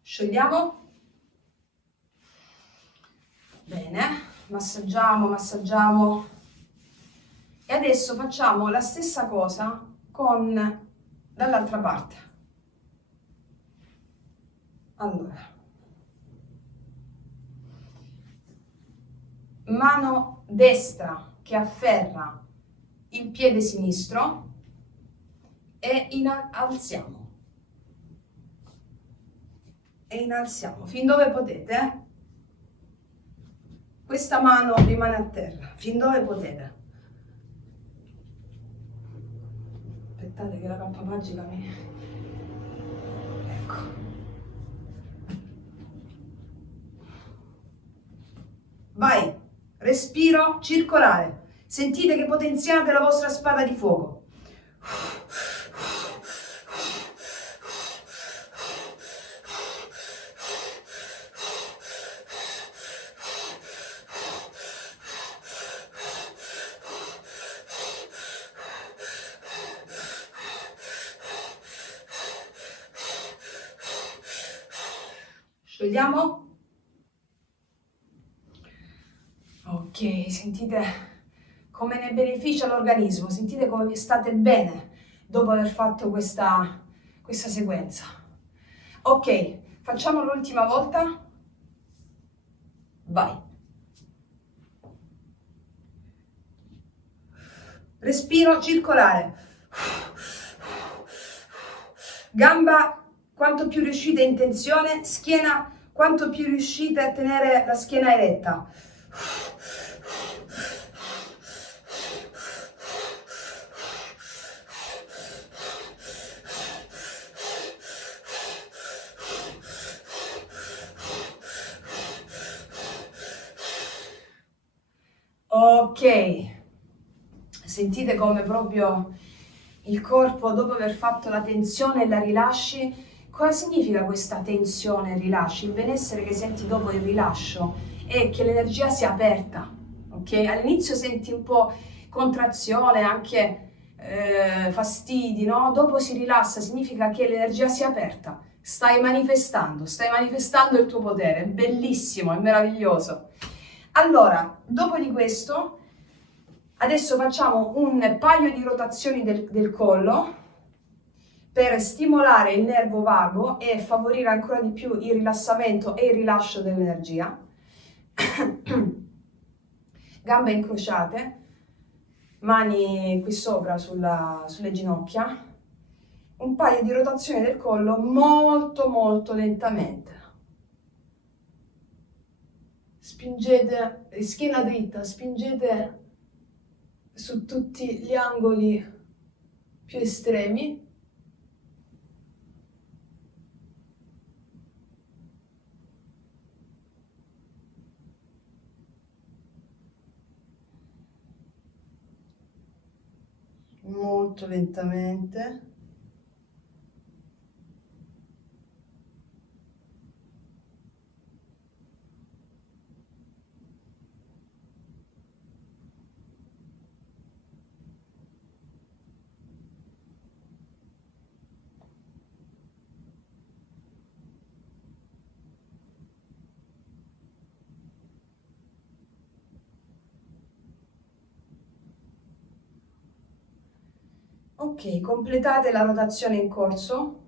Sciogliamo. Bene, massaggiamo, massaggiamo. E adesso facciamo la stessa cosa dall'altra parte. Allora, mano destra che afferra il piede sinistro e alziamo. E innalziamo fin dove potete. Questa mano rimane a terra, fin dove potete. Aspettate che la cappa magica mi... Ecco. Vai, respiro circolare. Sentite che potenziate la vostra spada di fuoco. Sciogliamo. Ok, sentite come ne beneficia l'organismo, sentite come vi state bene dopo aver fatto questa sequenza. Ok, facciamo l'ultima volta. Vai. Respiro circolare. Gamba quanto più riuscite in tensione, schiena quanto più riuscite a tenere la schiena eretta. Ok, sentite come proprio il corpo, dopo aver fatto la tensione, la rilasci. Cosa significa questa tensione e rilasci? Il benessere che senti dopo il rilascio è che l'energia sia aperta, ok? All'inizio senti un po' contrazione, anche fastidi, no? Dopo si rilassa, significa che l'energia sia aperta. Stai manifestando il tuo potere, è bellissimo, è meraviglioso. Allora, dopo di questo, adesso facciamo un paio di rotazioni del collo per stimolare il nervo vago e favorire ancora di più il rilassamento e il rilascio dell'energia. Gambe incrociate, mani qui sopra sulle ginocchia. Un paio di rotazioni del collo molto molto lentamente. Spingete, schiena dritta, spingete su tutti gli angoli più estremi. Molto lentamente. Ok, completate la rotazione in corso.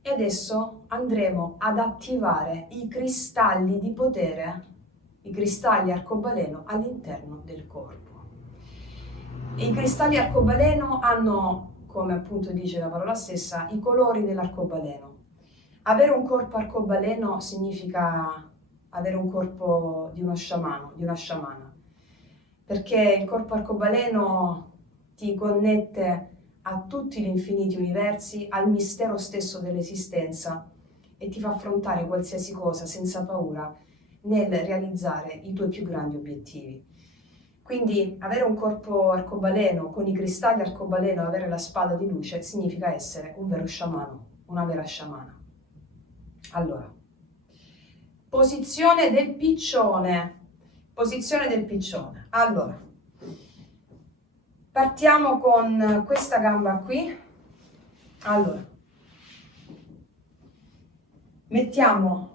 E adesso andremo ad attivare i cristalli di potere, i cristalli arcobaleno all'interno del corpo. I cristalli arcobaleno hanno, come appunto dice la parola stessa, i colori dell'arcobaleno. Avere un corpo arcobaleno significa avere un corpo di uno sciamano, di una sciamana, perché il corpo arcobaleno ti connette a tutti gli infiniti universi, al mistero stesso dell'esistenza e ti fa affrontare qualsiasi cosa senza paura nel realizzare i tuoi più grandi obiettivi. Quindi avere un corpo arcobaleno con i cristalli arcobaleno, avere la spada di luce, significa essere un vero sciamano, una vera sciamana. Allora, posizione del piccione. Posizione del piccione. Allora, partiamo con questa gamba qui. Allora, mettiamo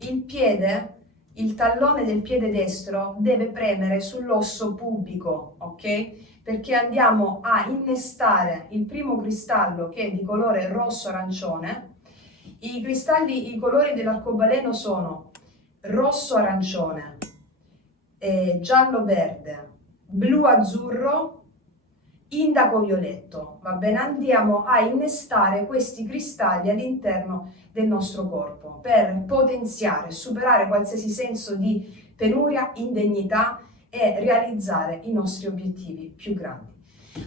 il piede, il tallone del piede destro deve premere sull'osso pubico, ok? Perché andiamo a innestare il primo cristallo che è di colore rosso-arancione. I colori dell'arcobaleno sono rosso-arancione, giallo-verde, blu-azzurro, indaco-violetto, va bene? Andiamo a innestare questi cristalli all'interno del nostro corpo per potenziare, superare qualsiasi senso di penuria, indegnità e realizzare i nostri obiettivi più grandi.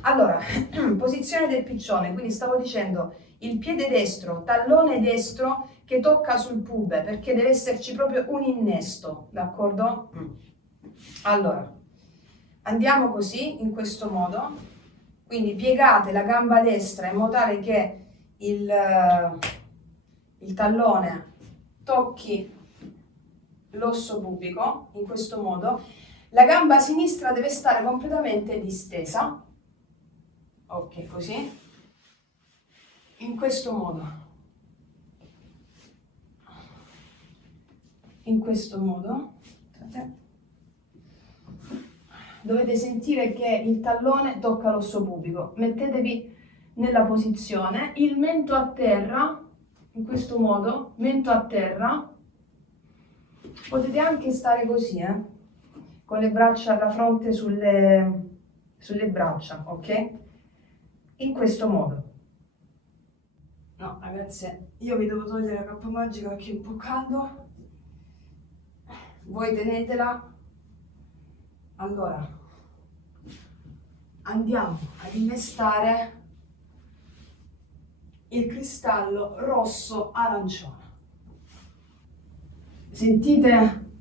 Allora, posizione del piccione, quindi stavo dicendo il piede destro, tallone destro che tocca sul pube perché deve esserci proprio un innesto, d'accordo? Allora, andiamo così, in questo modo. Quindi piegate la gamba destra in modo tale che il tallone tocchi l'osso pubico, in questo modo. La gamba sinistra deve stare completamente distesa. Ok, così. In questo modo. In questo modo. Dovete sentire che il tallone tocca l'osso pubico. Mettetevi nella posizione, il mento a terra, in questo modo, mento a terra. Potete anche stare così, con le braccia, la fronte sulle braccia, ok? In questo modo. No, ragazze, io vi devo togliere la cappa magica perché è un po' caldo. Voi tenetela. Allora, andiamo ad innestare il cristallo rosso arancione. Sentite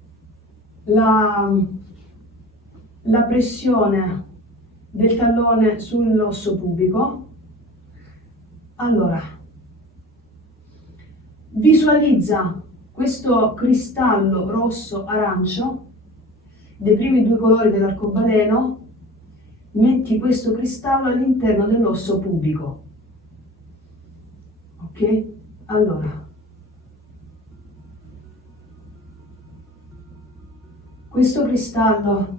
la pressione del tallone sull'osso pubico? Allora, visualizza questo cristallo rosso arancio dei primi due colori dell'arcobaleno, metti questo cristallo all'interno dell'osso pubico. Ok? Allora, questo cristallo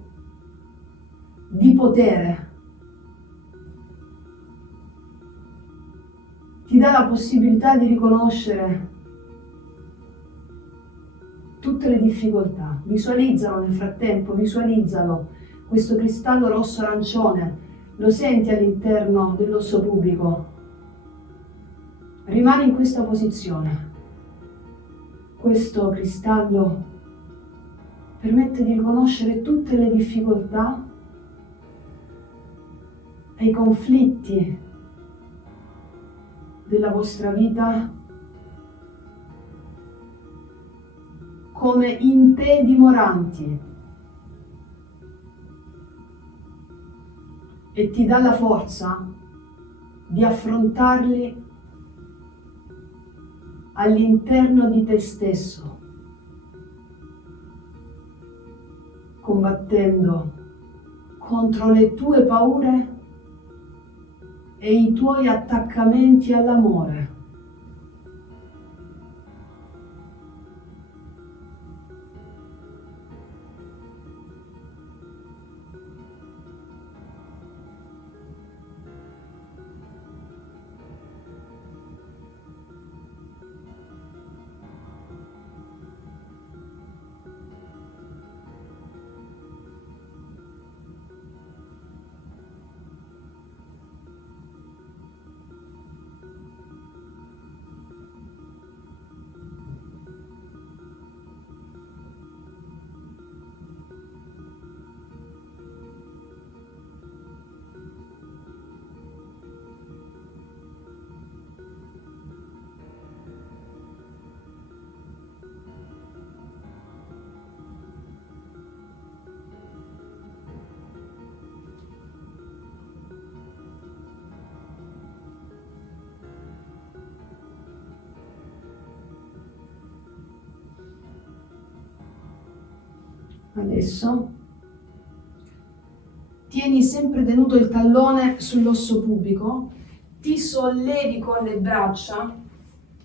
di potere ti dà la possibilità di riconoscere tutte le difficoltà. Visualizzalo nel frattempo, visualizzalo, questo cristallo rosso arancione, lo senti all'interno dell'osso pubico. Rimani in questa posizione. Questo cristallo permette di riconoscere tutte le difficoltà e i conflitti della vostra vita come in te dimoranti e ti dà la forza di affrontarli all'interno di te stesso, combattendo contro le tue paure e i tuoi attaccamenti all'amore. Adesso tieni sempre tenuto il tallone sull'osso pubico, ti sollevi con le braccia,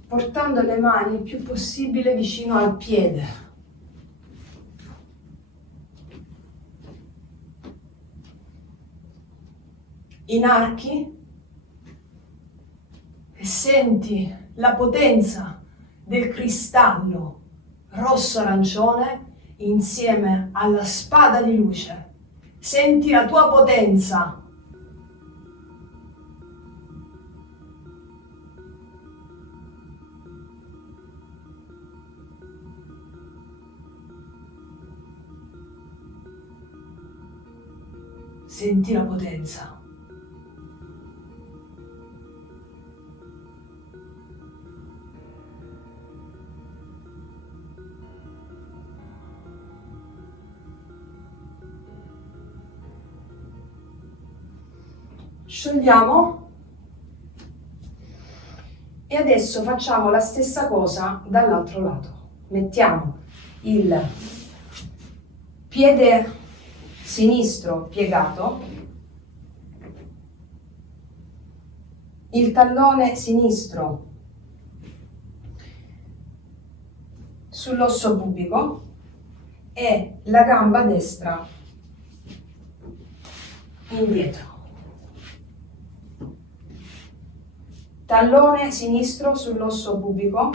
portando le mani il più possibile vicino al piede. Inarchi e senti la potenza del cristallo rosso-arancione insieme alla spada di luce. Senti la tua potenza. Senti la potenza. Sciogliamo e adesso facciamo la stessa cosa dall'altro lato. Mettiamo il piede sinistro piegato, il tallone sinistro sull'osso pubico e la gamba destra indietro. Tallone sinistro sull'osso pubico,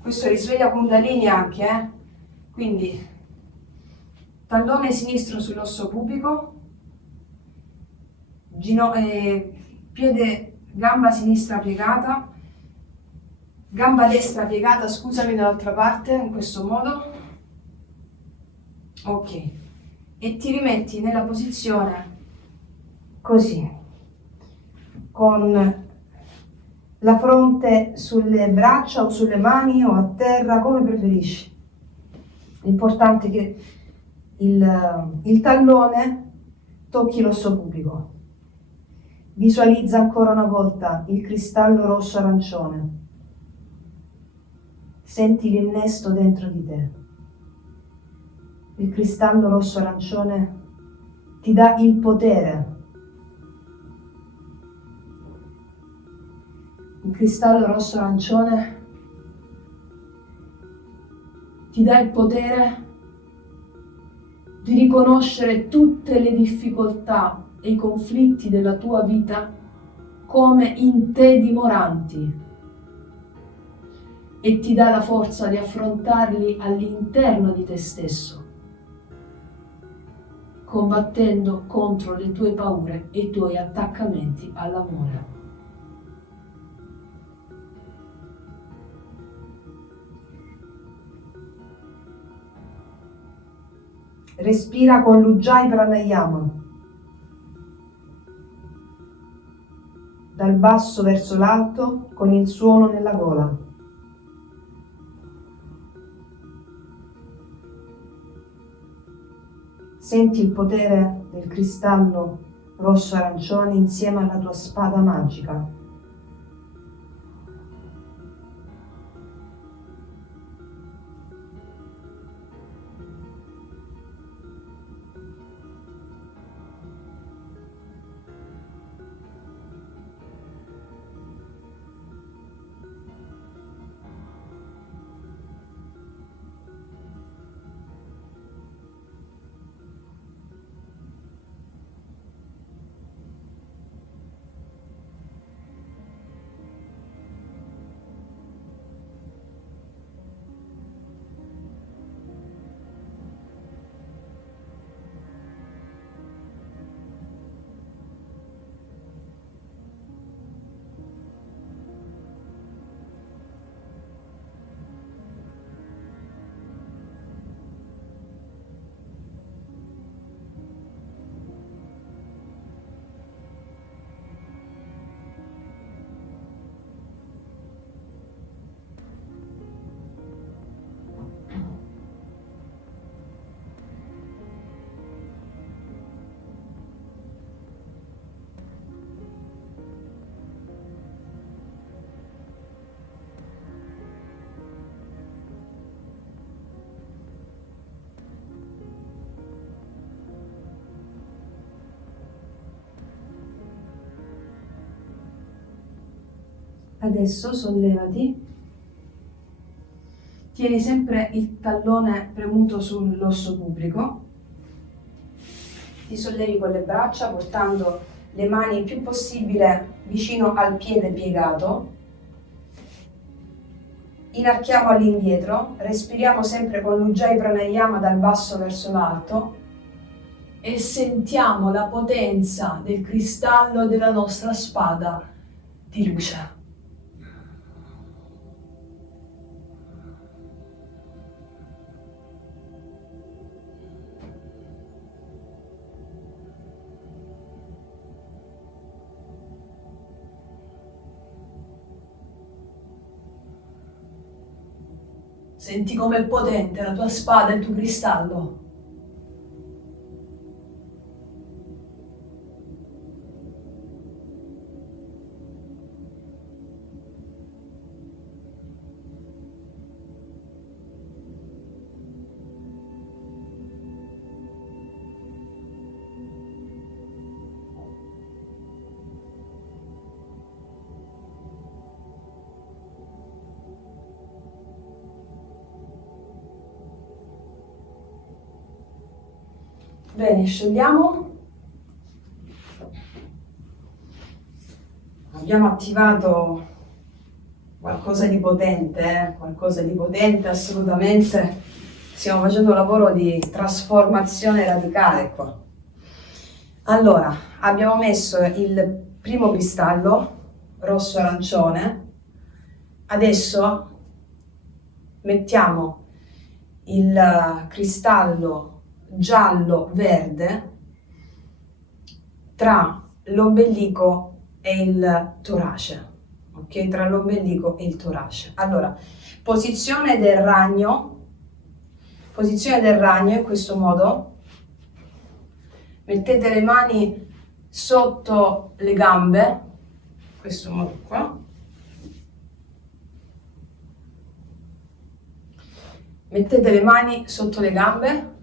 questo risveglia Kundalini anche, quindi tallone sinistro sull'osso pubico, piede, gamba sinistra piegata, gamba destra piegata, scusami, dall'altra parte, in questo modo. Ok, e ti rimetti nella posizione così, con la fronte sulle braccia o sulle mani o a terra, come preferisci. L'importante è che il tallone tocchi l'osso pubico. Visualizza ancora una volta il cristallo rosso-arancione. Senti l'innesto dentro di te. Il cristallo rosso-arancione ti dà il potere. Il cristallo rosso-arancione ti dà il potere di riconoscere tutte le difficoltà e i conflitti della tua vita come in te dimoranti e ti dà la forza di affrontarli all'interno di te stesso, combattendo contro le tue paure e i tuoi attaccamenti all'amore. Respira con l'Ujjayi Pranayama. Dal basso verso l'alto con il suono nella gola. Senti il potere del cristallo rosso-arancione insieme alla tua spada magica. Adesso sollevati, tieni sempre il tallone premuto sull'osso pubrico, ti sollevi con le braccia portando le mani il più possibile vicino al piede piegato, inarchiamo all'indietro, respiriamo sempre con l'Ujjayi Pranayama dal basso verso l'alto e sentiamo la potenza del cristallo della nostra spada di luce. Senti com'è potente la tua spada e il tuo cristallo. Bene, sciogliamo. Abbiamo attivato qualcosa di potente, qualcosa di potente assolutamente. Stiamo facendo un lavoro di trasformazione radicale qua. Allora, abbiamo messo il primo cristallo rosso-arancione. Adesso mettiamo il cristallo giallo-verde tra l'ombelico e il torace, ok? Tra l'ombelico e il torace. Allora, posizione del ragno in questo modo. Mettete le mani sotto le gambe, in questo modo qua. Mettete le mani sotto le gambe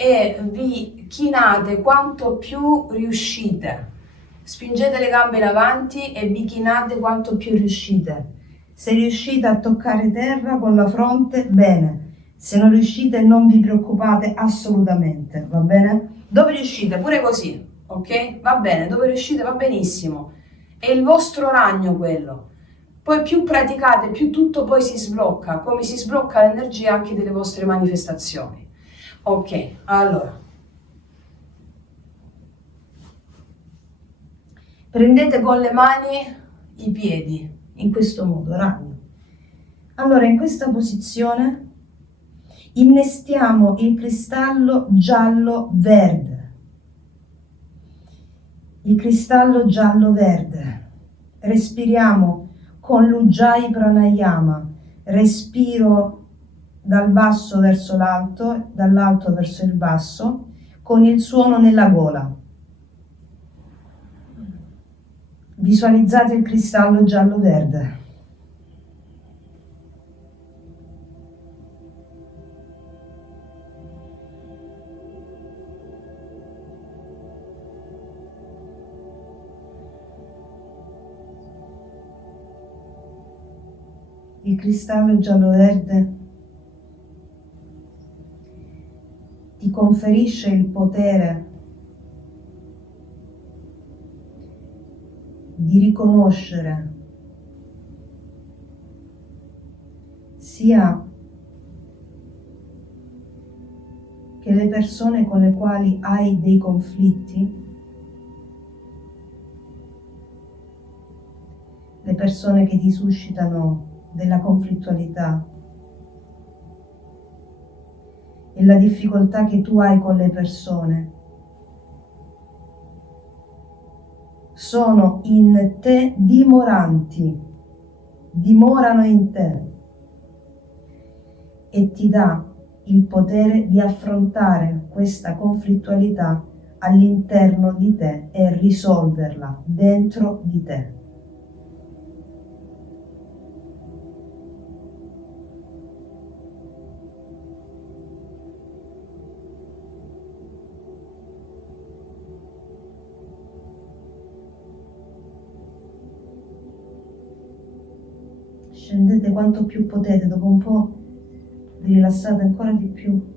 e vi chinate quanto più riuscite. Spingete le gambe in avanti e vi chinate quanto più riuscite. Se riuscite a toccare terra con la fronte, bene. Se non riuscite, non vi preoccupate assolutamente, va bene? Dove riuscite, pure così, ok? Va bene, dove riuscite va benissimo. È il vostro ragno quello. Poi più praticate, più tutto poi si sblocca, come si sblocca l'energia anche delle vostre manifestazioni. Ok, allora. Prendete con le mani i piedi, in questo modo, ragno. Allora, in questa posizione innestiamo il cristallo giallo-verde. Il cristallo giallo-verde. Respiriamo con l'Ujjayi Pranayama, respiro dal basso verso l'alto, dall'alto verso il basso, con il suono nella gola. Visualizzate il cristallo giallo-verde. Il cristallo giallo-verde ti conferisce il potere di riconoscere sia che le persone con le quali hai dei conflitti, le persone che ti suscitano della conflittualità e la difficoltà che tu hai con le persone sono in te dimoranti, dimorano in te e ti dà il potere di affrontare questa conflittualità all'interno di te e risolverla dentro di te. Scendete quanto più potete, dopo un po' vi rilassate ancora di più.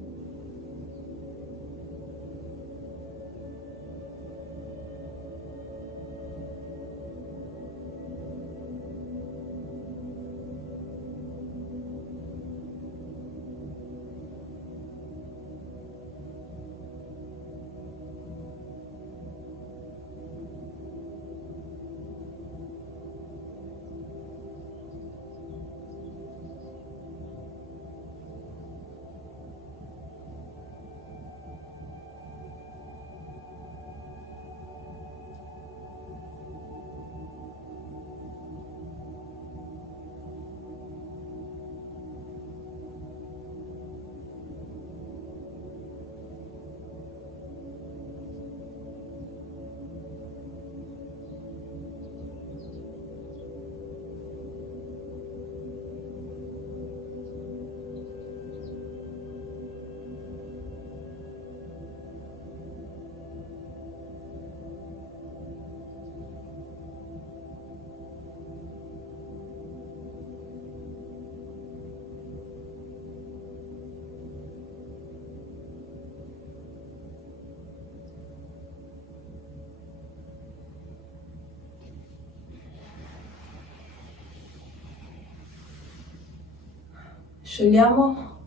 Scegliamo,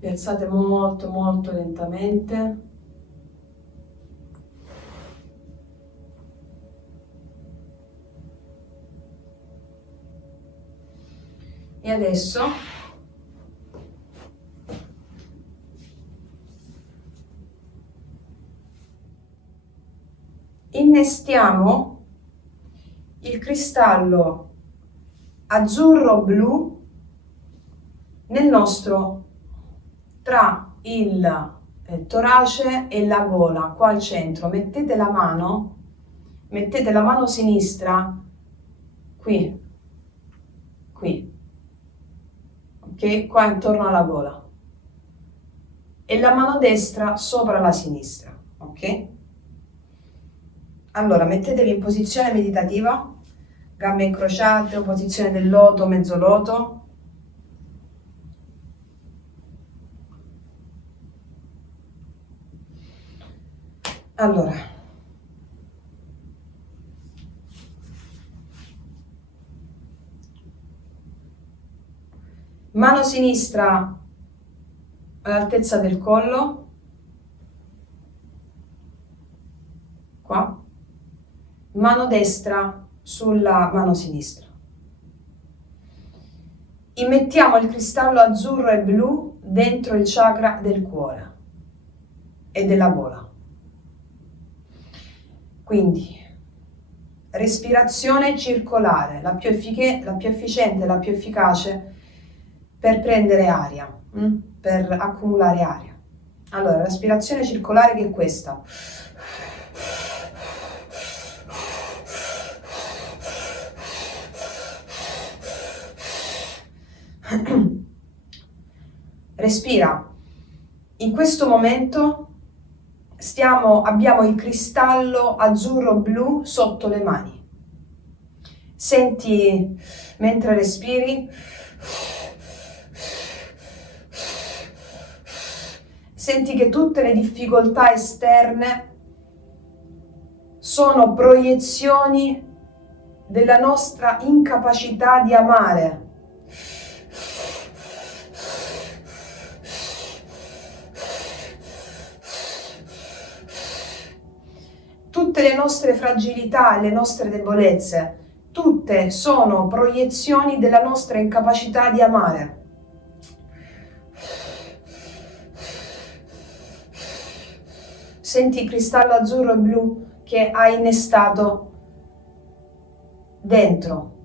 vi alzate molto molto lentamente. E adesso innestiamo il cristallo azzurro-blu nel nostro, tra il torace e la gola, qua al centro. Mettete la mano sinistra qui, ok? Qua intorno alla gola. E la mano destra sopra la sinistra, ok? Allora, mettetevi in posizione meditativa, gambe incrociate o posizione del loto, mezzo loto. Allora, mano sinistra all'altezza del collo, qua, mano destra sulla mano sinistra. Immettiamo il cristallo azzurro e blu dentro il chakra del cuore e della gola. Quindi, respirazione circolare, la più efficiente, la più efficace per prendere aria, per accumulare aria. Allora, respirazione circolare che è questa. Respira. In questo momento abbiamo il cristallo azzurro-blu sotto le mani. Senti mentre respiri, senti che tutte le difficoltà esterne sono proiezioni della nostra incapacità di amare. Tutte le nostre fragilità e le nostre debolezze, tutte sono proiezioni della nostra incapacità di amare. Senti il cristallo azzurro e blu che hai innestato dentro.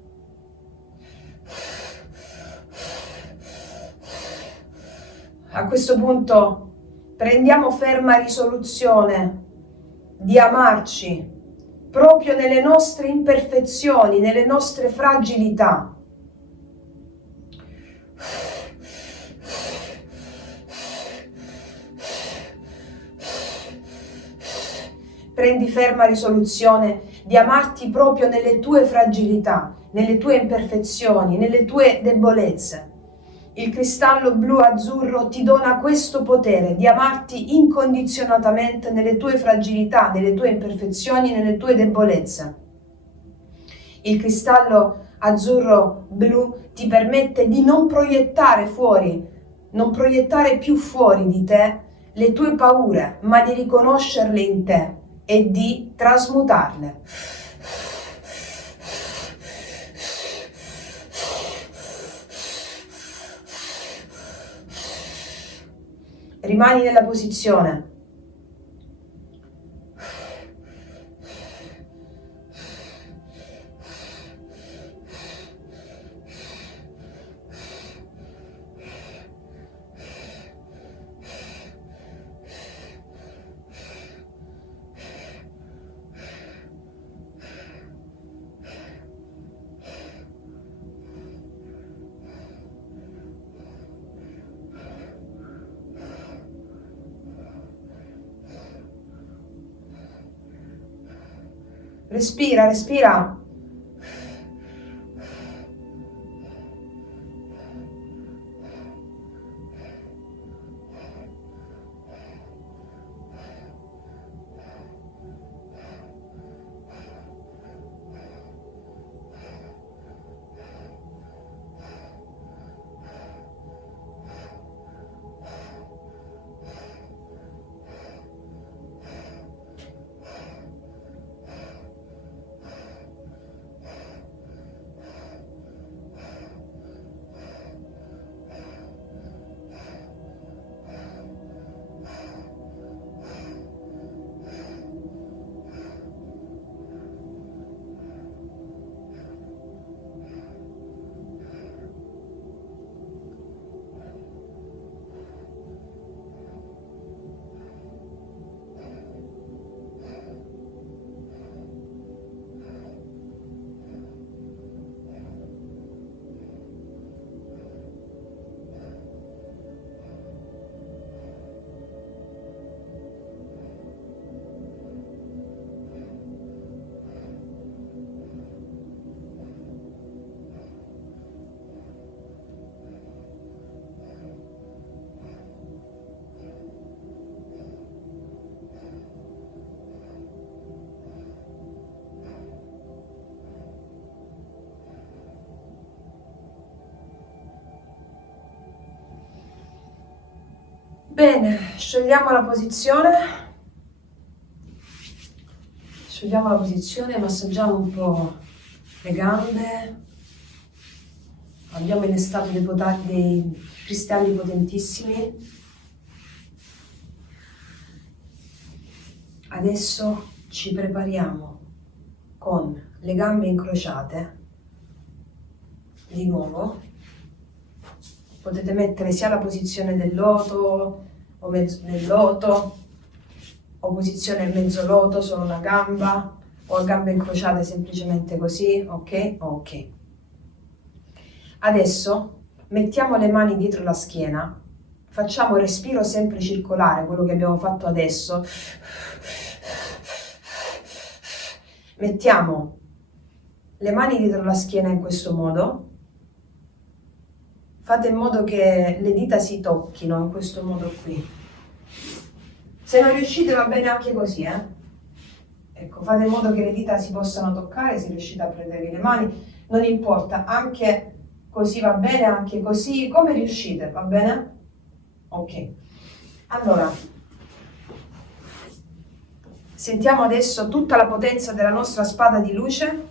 A questo punto prendiamo ferma risoluzione di amarci proprio nelle nostre imperfezioni, nelle nostre fragilità. Prendi ferma risoluzione di amarti proprio nelle tue fragilità, nelle tue imperfezioni, nelle tue debolezze. Il cristallo blu azzurro ti dona questo potere di amarti incondizionatamente nelle tue fragilità, nelle tue imperfezioni, nelle tue debolezze. Il cristallo azzurro blu ti permette di non proiettare fuori, non proiettare più fuori di te le tue paure, ma di riconoscerle in te e di trasmutarle. Rimani nella posizione. Respira, respira. Bene, sciogliamo la posizione. Sciogliamo la posizione, massaggiamo un po' le gambe. Abbiamo innestato dei cristalli potentissimi. Adesso ci prepariamo con le gambe incrociate. Di nuovo. Potete mettere sia la posizione del loto o nel loto, o posizione mezzo loto, solo una gamba, o a gambe incrociate semplicemente così, ok? Ok. Adesso mettiamo le mani dietro la schiena, facciamo il respiro sempre circolare, quello che abbiamo fatto adesso. Mettiamo le mani dietro la schiena in questo modo. Fate in modo che le dita si tocchino in questo modo qui. Se non riuscite va bene anche così, Ecco, fate in modo che le dita si possano toccare, se riuscite a prendervi le mani, non importa, anche così va bene, anche così, come riuscite, va bene? Ok. Allora, sentiamo adesso tutta la potenza della nostra spada di luce.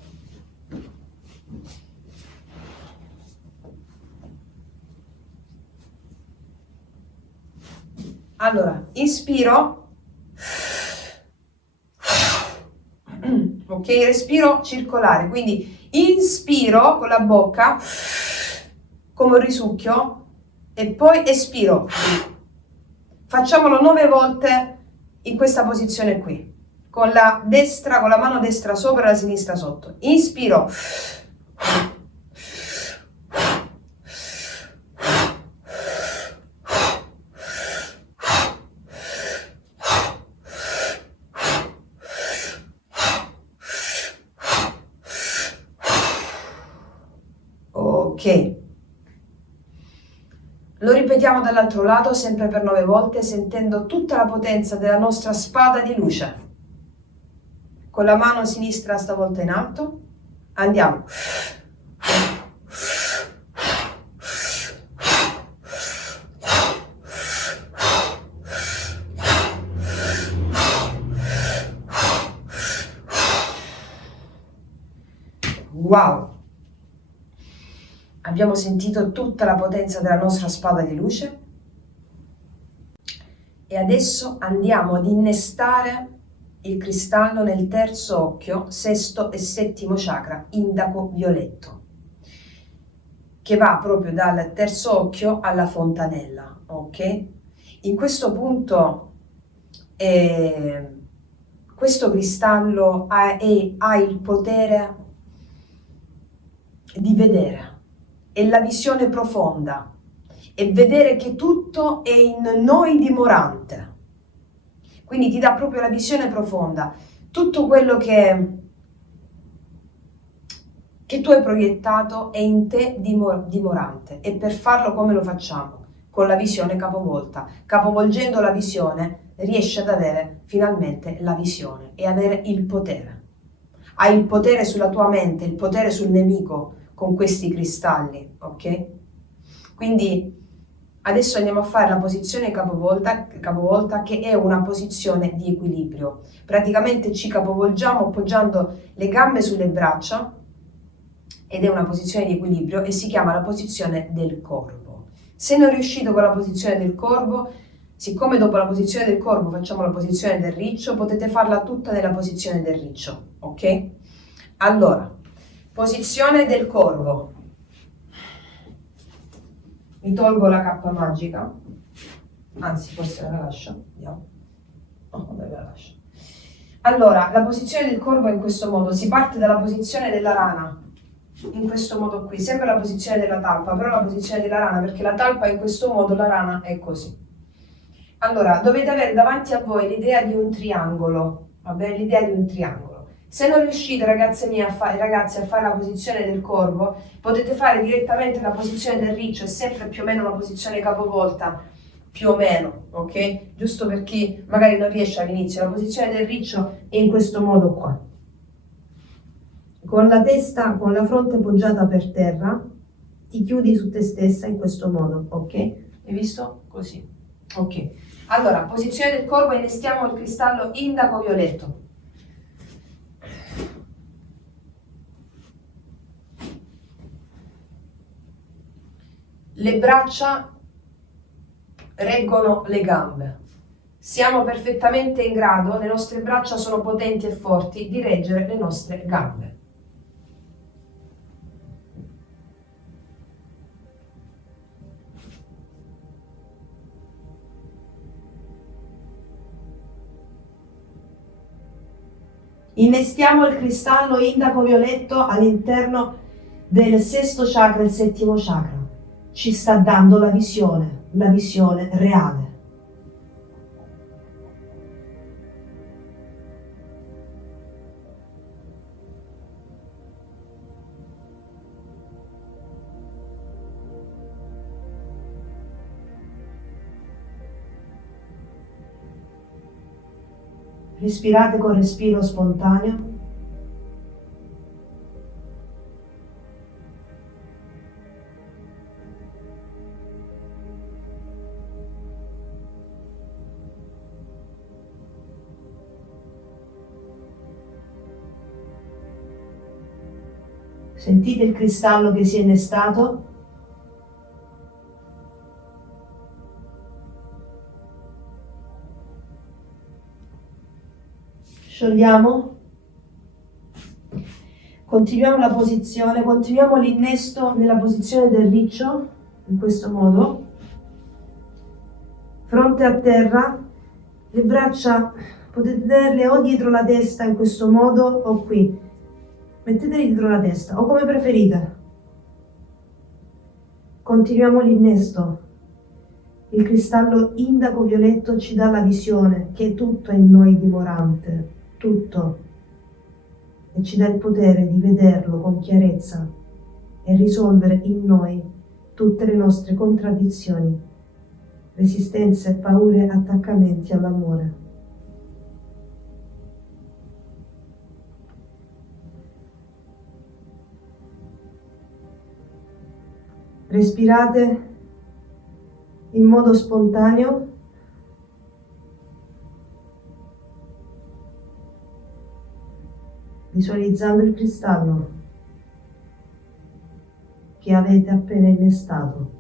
Allora, inspiro, ok, respiro circolare, quindi inspiro con la bocca, come un risucchio, e poi espiro. Facciamolo 9 volte in questa posizione qui, con la destra, con la mano destra sopra e la sinistra sotto. Inspiro. Ripetiamo dall'altro lato, sempre per 9 volte, sentendo tutta la potenza della nostra spada di luce. Con la mano sinistra stavolta in alto, andiamo. Wow! Abbiamo sentito tutta la potenza della nostra spada di luce e adesso andiamo ad innestare il cristallo nel terzo occhio, sesto e settimo chakra, indaco violetto, che va proprio dal terzo occhio alla fontanella, ok? In questo punto questo cristallo ha il potere di vedere, è la visione profonda, e vedere che tutto è in noi dimorante. Quindi ti dà proprio la visione profonda, tutto quello che tu hai proiettato è in te dimorante. E per farlo come lo facciamo? Con la visione capovolta. Capovolgendo la visione riesci ad avere finalmente la visione e avere il potere. Hai il potere sulla tua mente, il potere sul nemico con questi cristalli, ok? Quindi adesso andiamo a fare la posizione capovolta, che è una posizione di equilibrio. Praticamente ci capovolgiamo appoggiando le gambe sulle braccia ed è una posizione di equilibrio e si chiama la posizione del corvo. Se non riuscite con la posizione del corvo, siccome dopo la posizione del corvo facciamo la posizione del riccio, potete farla tutta nella posizione del riccio, ok? Allora, posizione del corvo. Mi tolgo la cappa magica, anzi forse la lascio, vediamo. No, vabbè, la lascio. Allora, la posizione del corvo è in questo modo, si parte dalla posizione della rana, in questo modo qui, sempre la posizione della talpa, però la posizione della rana, perché la talpa è in questo modo, la rana è così. Allora, dovete avere davanti a voi l'idea di un triangolo, va bene? L'idea di un triangolo. Se non riuscite, ragazzi, a fare la posizione del corvo, potete fare direttamente la posizione del riccio, è sempre più o meno una posizione capovolta, più o meno, ok? Giusto per chi magari non riesce all'inizio, la posizione del riccio è in questo modo qua. Con la testa, con la fronte poggiata per terra, ti chiudi su te stessa in questo modo, ok? Hai visto? Così, ok. Allora, posizione del corvo, innestiamo il cristallo indaco violetto. Le braccia reggono le gambe. Siamo perfettamente in grado, le nostre braccia sono potenti e forti, di reggere le nostre gambe. Innestiamo il cristallo indaco violetto all'interno del sesto chakra, il settimo chakra. Ci sta dando la visione reale. Respirate con respiro spontaneo. Sentite il cristallo che si è innestato? Sciogliamo. Continuiamo la posizione, continuiamo l'innesto nella posizione del riccio, in questo modo. Fronte a terra, le braccia potete tenerle o dietro la testa in questo modo o qui. Metteteli dietro la testa o come preferite. Continuiamo l'innesto. Il cristallo indaco violetto ci dà la visione che è tutto in noi dimorante, tutto, e ci dà il potere di vederlo con chiarezza e risolvere in noi tutte le nostre contraddizioni resistenze, paure, attaccamenti all'amore. Respirate in modo spontaneo. Visualizzando il cristallo che avete appena innestato.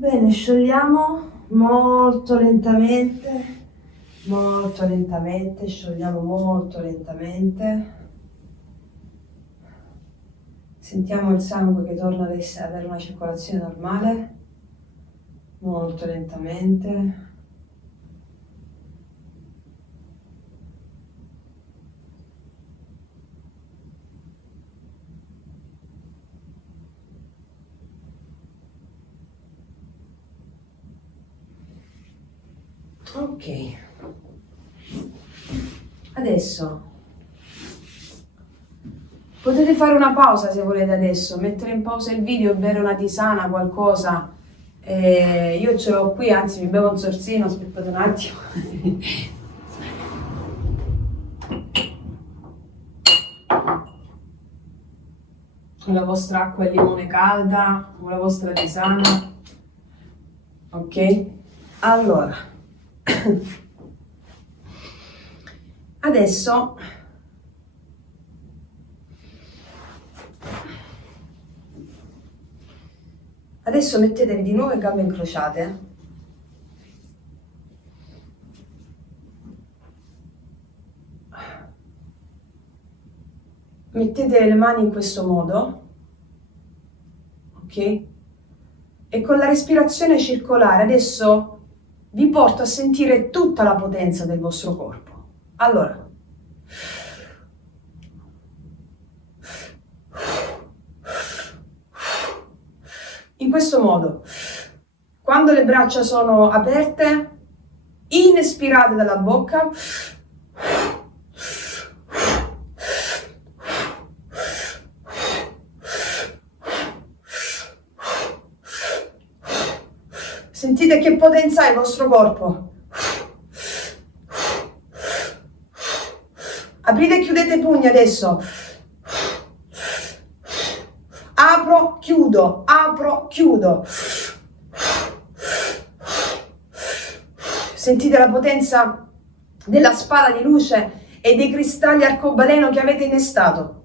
Bene, sciogliamo molto lentamente, sciogliamo molto lentamente. Sentiamo il sangue che torna ad avere una circolazione normale, molto lentamente. Ok, adesso potete fare una pausa se volete adesso, mettere in pausa il video, bere una tisana, qualcosa. Io ce l'ho qui, anzi mi bevo un sorsino, aspettate un attimo. La vostra acqua e limone calda, o la vostra tisana. Ok? Allora, adesso mettetevi di nuovo le gambe incrociate. Mettete le mani in questo modo, ok? E con la respirazione circolare adesso vi porto a sentire tutta la potenza del vostro corpo. Allora, in questo modo, quando le braccia sono aperte, inspirate dalla bocca, sentite che potenza ha il vostro corpo. Aprite e chiudete i pugni adesso. Apro, chiudo, apro, chiudo. Sentite la potenza della spada di luce e dei cristalli arcobaleno che avete innestato.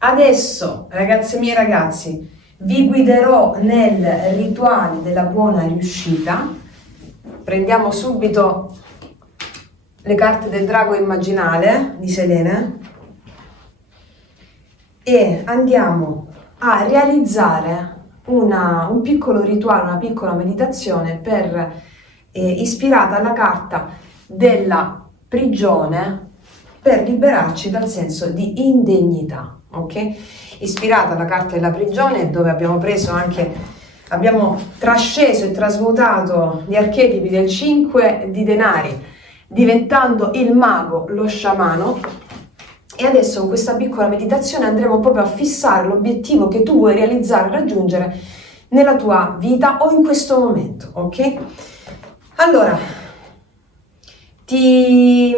Adesso, ragazze mie e ragazzi, vi guiderò nel rituale della buona riuscita. Prendiamo subito le carte del drago immaginale di Selene e andiamo a realizzare un piccolo rituale, una piccola meditazione per ispirata alla carta della prigione per liberarci dal senso di indegnità, ok? Ispirata alla carta della prigione, dove abbiamo preso anche, abbiamo trasceso e trasmutato gli archetipi del 5 di denari, diventando il mago, lo sciamano. E adesso con questa piccola meditazione andremo proprio a fissare l'obiettivo che tu vuoi realizzare, raggiungere nella tua vita o in questo momento, ok? Allora, ti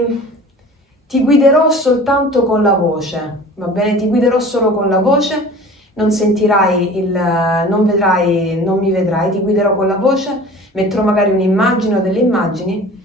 guiderò soltanto con la voce, va bene? Ti guiderò solo con la voce, non sentirai non mi vedrai, ti guiderò con la voce, metterò magari un'immagine o delle immagini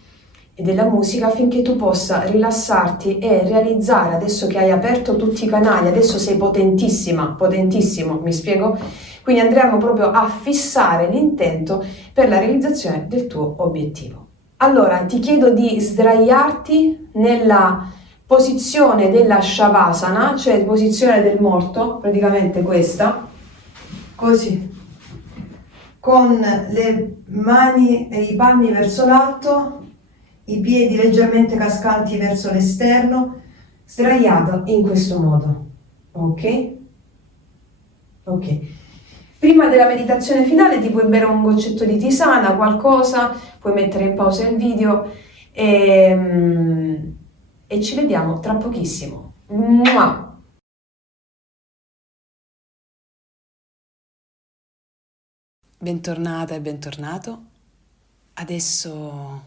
e della musica affinché tu possa rilassarti e realizzare, adesso che hai aperto tutti i canali, adesso sei potentissima, potentissimo, mi spiego? Quindi andremo proprio a fissare l'intento per la realizzazione del tuo obiettivo. Allora, ti chiedo di sdraiarti nella posizione della Shavasana, cioè posizione del morto, praticamente questa, così, con le mani e i palmi verso l'alto, i piedi leggermente cascanti verso l'esterno, sdraiato in questo modo, ok? Ok. Prima della meditazione finale ti puoi bere un goccetto di tisana, qualcosa, puoi mettere in pausa il video e ci vediamo tra pochissimo. Mua! Bentornata e bentornato. Adesso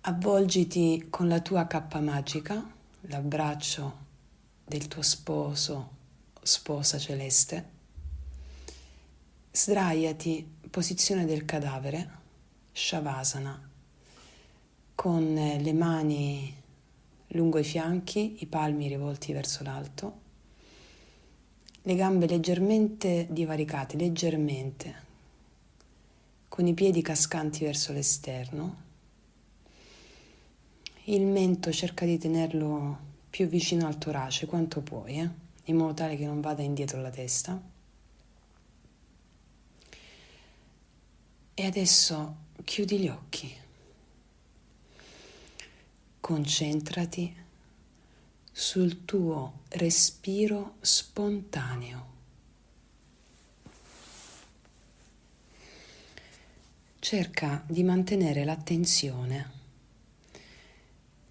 avvolgiti con la tua cappa magica, l'abbraccio del tuo sposo, sposa celeste. Sdraiati, posizione del cadavere, Shavasana, con le mani lungo i fianchi, i palmi rivolti verso l'alto, le gambe leggermente divaricate, leggermente, con i piedi cascanti verso l'esterno. Il mento cerca di tenerlo più vicino al torace quanto puoi, in modo tale che non vada indietro la testa. E adesso chiudi gli occhi. Concentrati sul tuo respiro spontaneo. Cerca di mantenere l'attenzione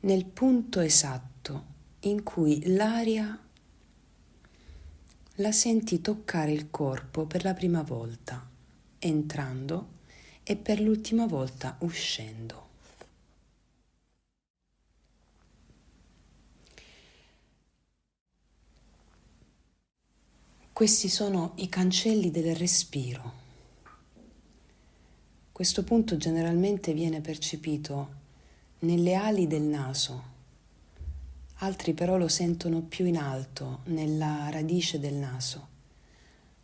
nel punto esatto in cui l'aria la senti toccare il corpo per la prima volta, entrando e per l'ultima volta uscendo. Questi sono i cancelli del respiro. Questo punto generalmente viene percepito nelle ali del naso, altri però lo sentono più in alto, nella radice del naso,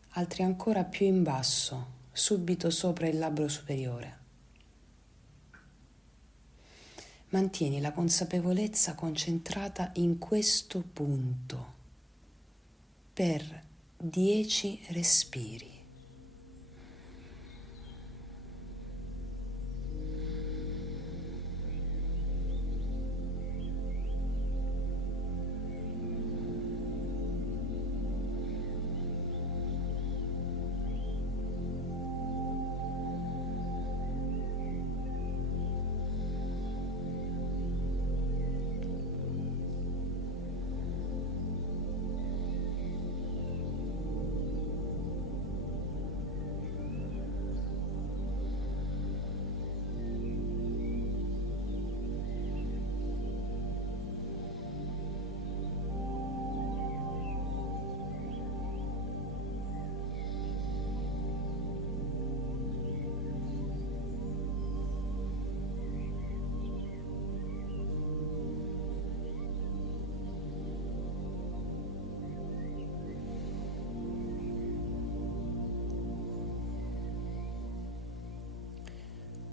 altri ancora più in basso, subito sopra il labbro superiore. Mantieni la consapevolezza concentrata in questo punto per 10 respiri.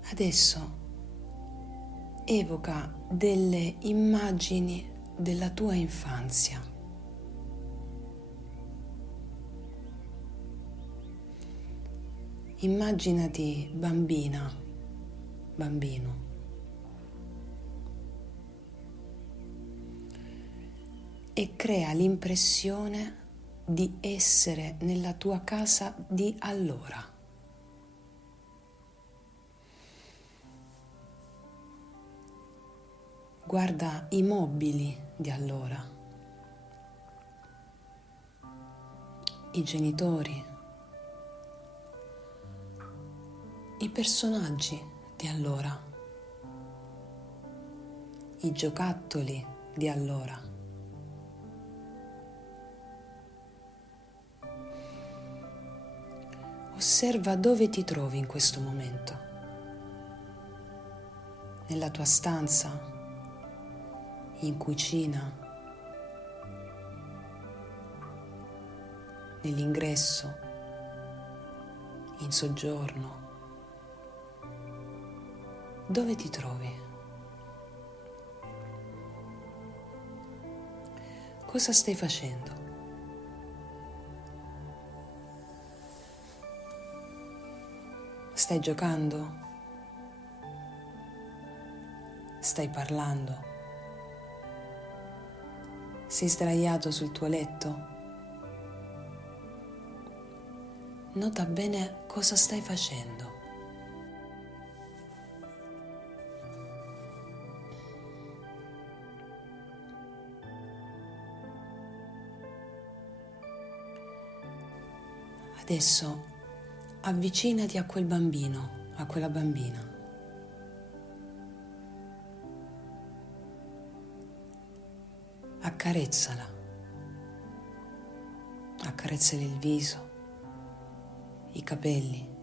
Adesso evoca delle immagini della tua infanzia. Immaginati bambina, bambino. E crea l'impressione di essere nella tua casa di allora. Guarda i mobili di allora, i genitori, i personaggi di allora, i giocattoli di allora. Osserva dove ti trovi in questo momento. Nella tua stanza, in cucina, nell'ingresso, in soggiorno. Dove ti trovi? Cosa stai facendo? Stai giocando? Stai parlando? Sei sdraiato sul tuo letto? Nota bene cosa stai facendo. Adesso avvicinati a quel bambino, a quella bambina. Accarezzala. Accarezzale il viso, i capelli.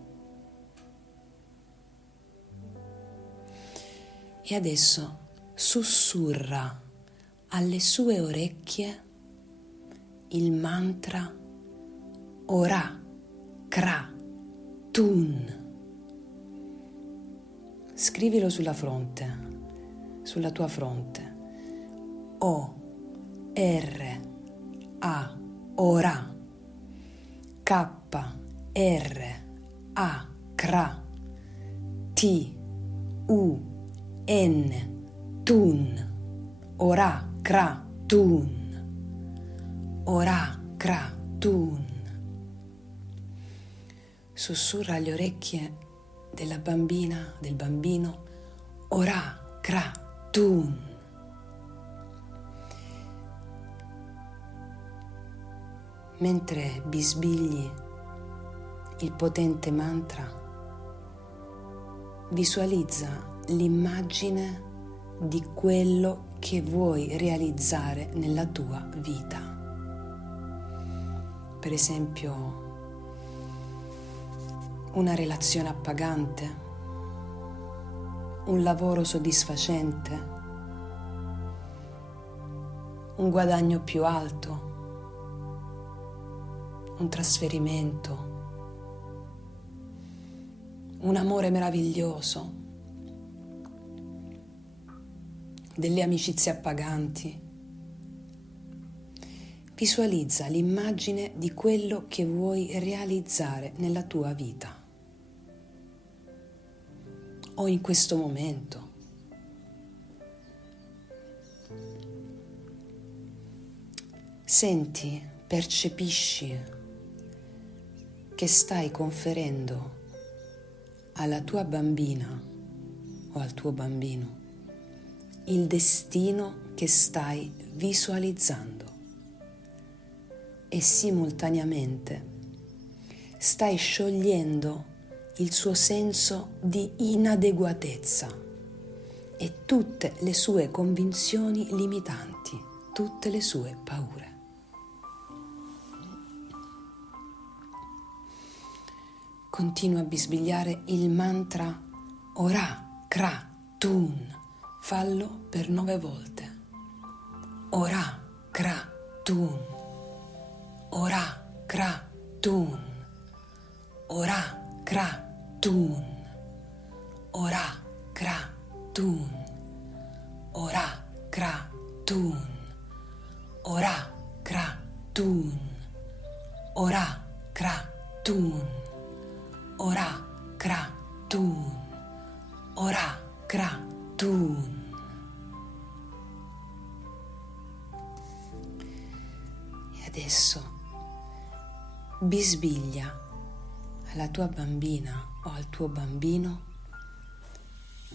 E adesso sussurra alle sue orecchie il mantra Ora, Kra, Tun. Scrivilo sulla fronte, sulla tua fronte. O, R, A, Ora. K, R, A, Kra. T, U, N, Tun. Ora, Kra, Tun. Ora, Kra, Tun. Sussurra alle orecchie della bambina, del bambino, Ora, Kra, Tun. Mentre bisbigli il potente mantra, visualizza l'immagine di quello che vuoi realizzare nella tua vita. Per esempio, una relazione appagante, un lavoro soddisfacente, un guadagno più alto, un trasferimento, un amore meraviglioso, delle amicizie appaganti. Visualizza l'immagine di quello che vuoi realizzare nella tua vita o in questo momento. Senti, percepisci che stai conferendo alla tua bambina o al tuo bambino il destino che stai visualizzando e simultaneamente stai sciogliendo il suo senso di inadeguatezza e tutte le sue convinzioni limitanti, tutte le sue paure. Continua a bisbigliare il mantra Ora, Kra, Tun. Fallo per 9 volte. Ora, Kra, Tun. Ora, Kra, Tun. Ora, Kra, Tun. Ora, Kra, Tun. Ora, Kra, Tun. Ora, Kra, Tun. Ora, Kra, Tun. Ora, Kra, Tun. ora, cra, tun. E adesso bisbiglia alla tua bambina o al tuo bambino: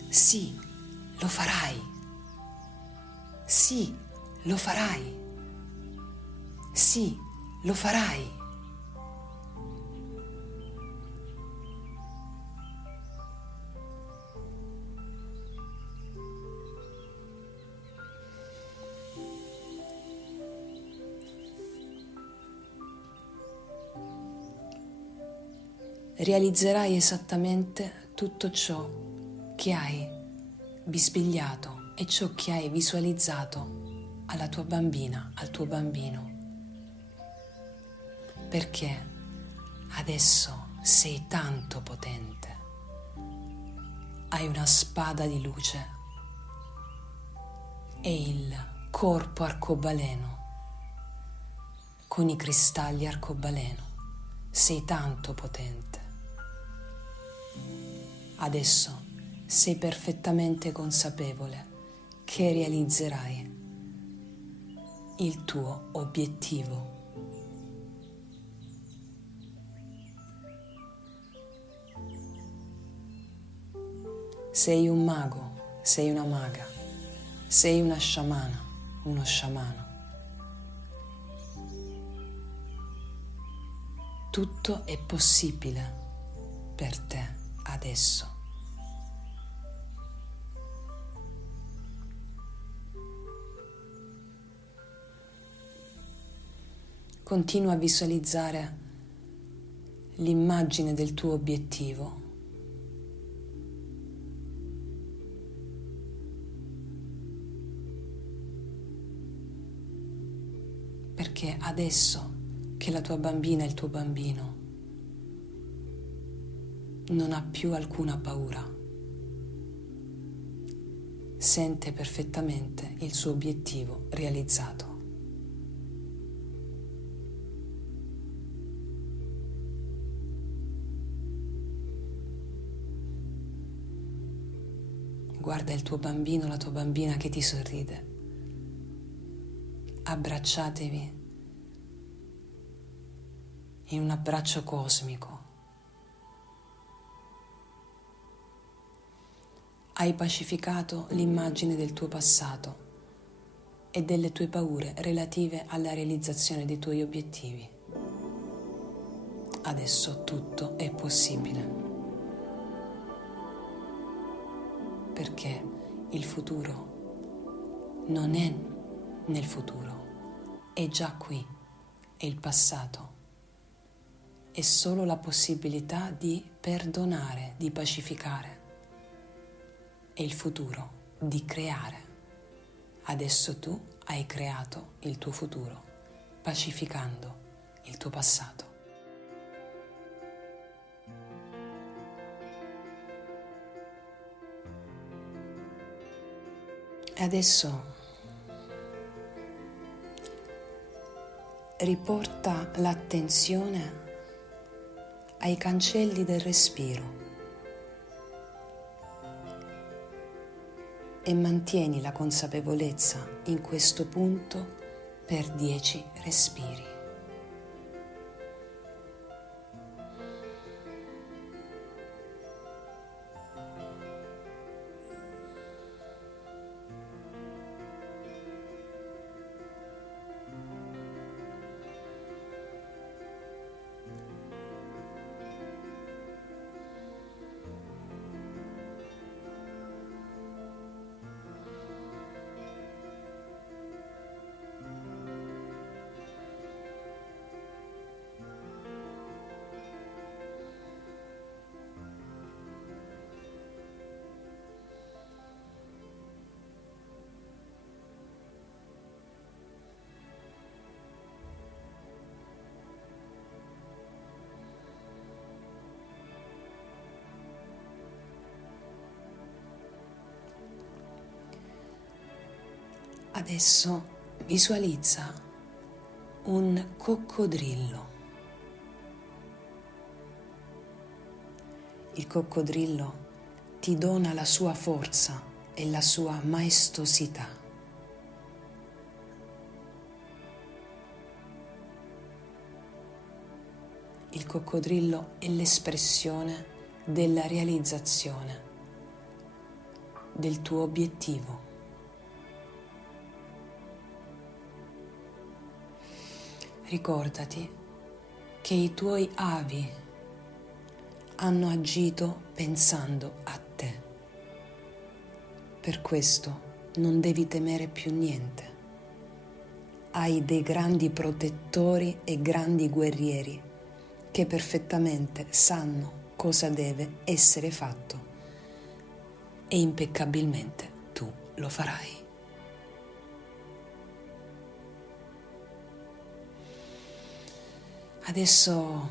sì, lo farai. Sì, lo farai. Sì, lo farai. Realizzerai esattamente tutto ciò che hai bisbigliato e ciò che hai visualizzato alla tua bambina, al tuo bambino. Perché adesso sei tanto potente. Hai una spada di luce e il corpo arcobaleno con i cristalli arcobaleno. Sei tanto potente. Adesso sei perfettamente consapevole che realizzerai il tuo obiettivo. Sei un mago, sei una maga, sei una sciamana, uno sciamano. Tutto è possibile per te adesso. Continua a visualizzare l'immagine del tuo obiettivo. Perché adesso che la tua bambina e il tuo bambino non ha più alcuna paura, sente perfettamente il suo obiettivo realizzato. Guarda il tuo bambino, la tua bambina che ti sorride. Abbracciatevi in un abbraccio cosmico. Hai pacificato l'immagine del tuo passato e delle tue paure relative alla realizzazione dei tuoi obiettivi. Adesso tutto è possibile. Perché il futuro non è nel futuro, è già qui, è il passato. È solo la possibilità di perdonare, di pacificare. È il futuro, di creare. Adesso tu hai creato il tuo futuro, pacificando il tuo passato. E adesso riporta l'attenzione ai cancelli del respiro e mantieni la consapevolezza in questo punto per 10 respiri. Adesso visualizza un coccodrillo. Il coccodrillo ti dona la sua forza e la sua maestosità. Il coccodrillo è l'espressione della realizzazione del tuo obiettivo. Ricordati che i tuoi avi hanno agito pensando a te. Per questo non devi temere più niente. Hai dei grandi protettori e grandi guerrieri che perfettamente sanno cosa deve essere fatto e impeccabilmente tu lo farai. Adesso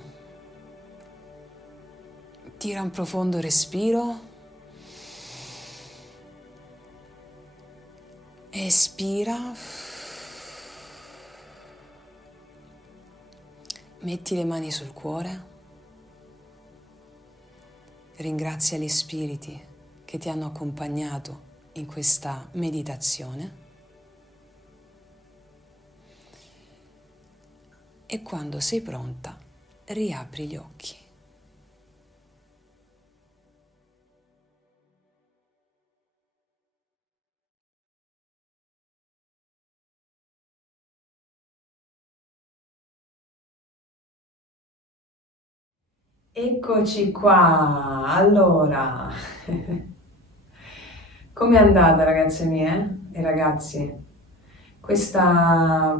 tira un profondo respiro, espira, metti le mani sul cuore, ringrazia gli spiriti che ti hanno accompagnato in questa meditazione e quando sei pronta riapri gli occhi. Eccoci qua, allora, com'è andata ragazze mie e ragazzi? Questa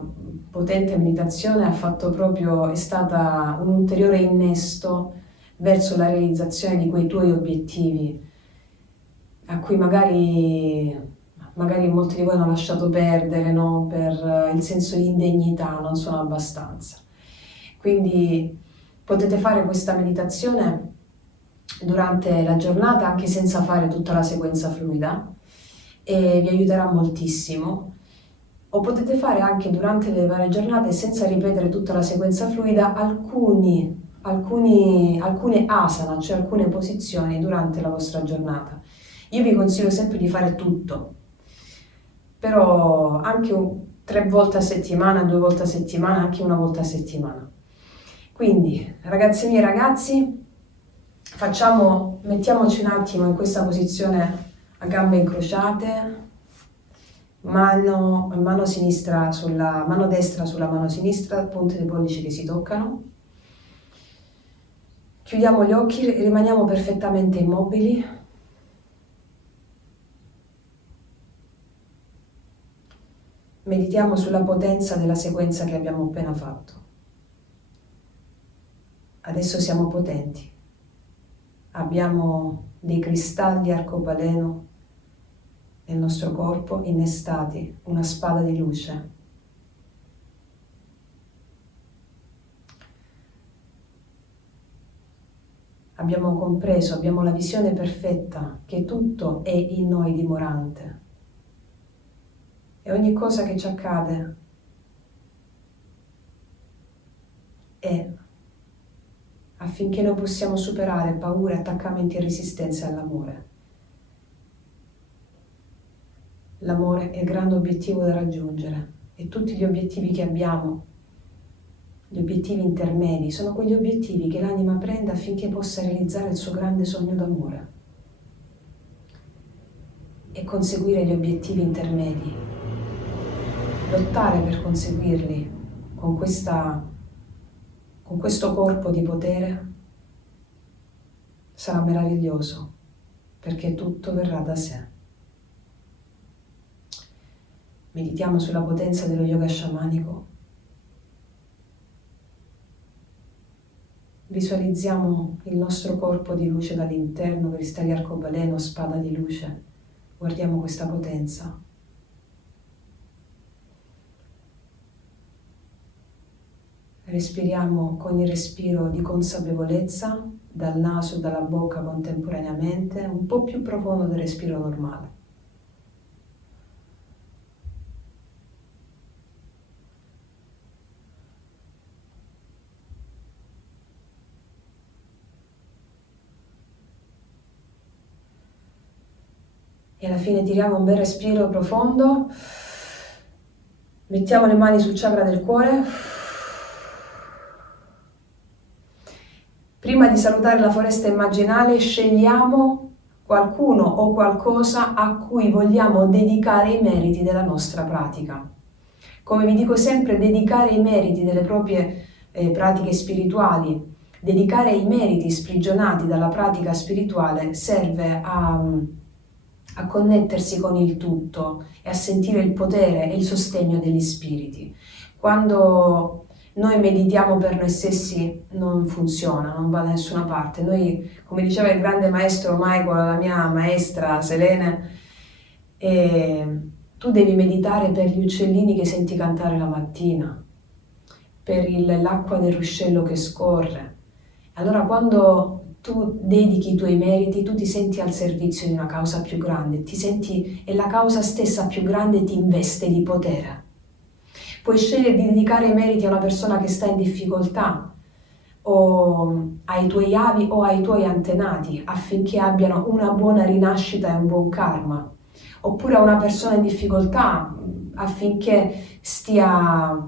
potente meditazione è stata un ulteriore innesto verso la realizzazione di quei tuoi obiettivi, a cui magari molti di voi hanno lasciato perdere, no? Per il senso di indegnità, non sono abbastanza. Quindi potete fare questa meditazione durante la giornata anche senza fare tutta la sequenza fluida e vi aiuterà moltissimo. O potete fare anche durante le varie giornate senza ripetere tutta la sequenza fluida alcune asana, cioè alcune posizioni durante la vostra giornata. Io vi consiglio sempre di fare tutto, però anche 3 volte a settimana, 2 volte a settimana, anche 1 volta a settimana. Quindi, ragazze mie e ragazzi, mettiamoci un attimo in questa posizione a gambe incrociate, mano destra sulla mano sinistra, punte dei pollici che si toccano. Chiudiamo gli occhi, rimaniamo perfettamente immobili. Meditiamo sulla potenza della sequenza che abbiamo appena fatto. Adesso siamo potenti. Abbiamo dei cristalli arcobaleno nel nostro corpo innestati, una spada di luce. Abbiamo compreso, abbiamo la visione perfetta che tutto è in noi dimorante. E ogni cosa che ci accade è affinché noi possiamo superare paure, attaccamenti e resistenze all'amore. L'amore è il grande obiettivo da raggiungere e tutti gli obiettivi che abbiamo, gli obiettivi intermedi, sono quegli obiettivi che l'anima prende affinché possa realizzare il suo grande sogno d'amore e conseguire gli obiettivi intermedi, lottare per conseguirli con questo corpo di potere sarà meraviglioso, perché tutto verrà da sé. Meditiamo sulla potenza dello yoga sciamanico. Visualizziamo il nostro corpo di luce dall'interno, cristalli arcobaleno, spada di luce. Guardiamo questa potenza. Respiriamo con ogni respiro di consapevolezza, dal naso e dalla bocca contemporaneamente, un po' più profondo del respiro normale. E alla fine tiriamo un bel respiro profondo, mettiamo le mani sul chakra del cuore. Prima di salutare la foresta immaginale, scegliamo qualcuno o qualcosa a cui vogliamo dedicare i meriti della nostra pratica. Come vi dico sempre, dedicare i meriti delle proprie pratiche spirituali, dedicare i meriti sprigionati dalla pratica spirituale serve a connettersi con il tutto e a sentire il potere e il sostegno degli spiriti. Quando noi meditiamo per noi stessi non funziona, non va da nessuna parte. Noi, come diceva il grande maestro Michael, la mia maestra Selene, tu devi meditare per gli uccellini che senti cantare la mattina, per l'acqua del ruscello che scorre. Allora quando tu dedichi i tuoi meriti, tu ti senti al servizio di una causa più grande, ti senti, e la causa stessa più grande ti investe di potere. Puoi scegliere di dedicare i meriti a una persona che sta in difficoltà, o ai tuoi avi o ai tuoi antenati, affinché abbiano una buona rinascita e un buon karma, oppure a una persona in difficoltà, affinché stia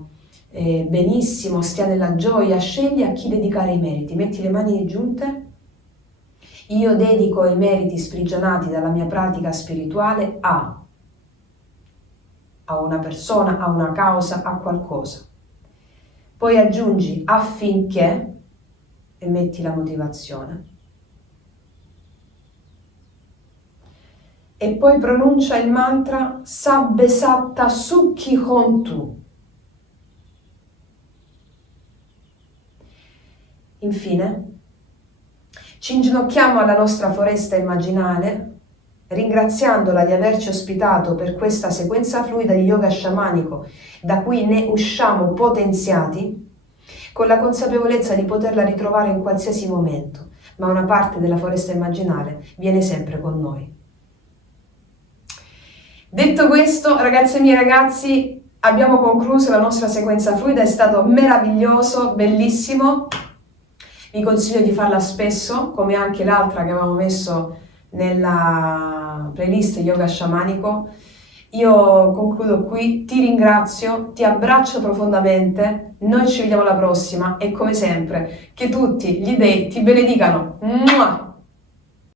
benissimo, stia nella gioia. Scegli a chi dedicare i meriti, metti le mani giunte. Io dedico i meriti sprigionati dalla mia pratica spirituale a una persona, a una causa, a qualcosa. Poi aggiungi affinché e metti la motivazione. E poi pronuncia il mantra Sabbe Satta Sukhi Hontu. Infine, ci inginocchiamo alla nostra foresta immaginale, ringraziandola di averci ospitato per questa sequenza fluida di yoga sciamanico, da cui ne usciamo potenziati, con la consapevolezza di poterla ritrovare in qualsiasi momento, ma una parte della foresta immaginale viene sempre con noi. Detto questo, ragazze mie e ragazzi, abbiamo concluso la nostra sequenza fluida, è stato meraviglioso, bellissimo. Vi consiglio di farla spesso, come anche l'altra che avevamo messo nella playlist yoga sciamanico. Io concludo qui, ti ringrazio, ti abbraccio profondamente, noi ci vediamo alla prossima e come sempre che tutti gli dei ti benedicano. Mua!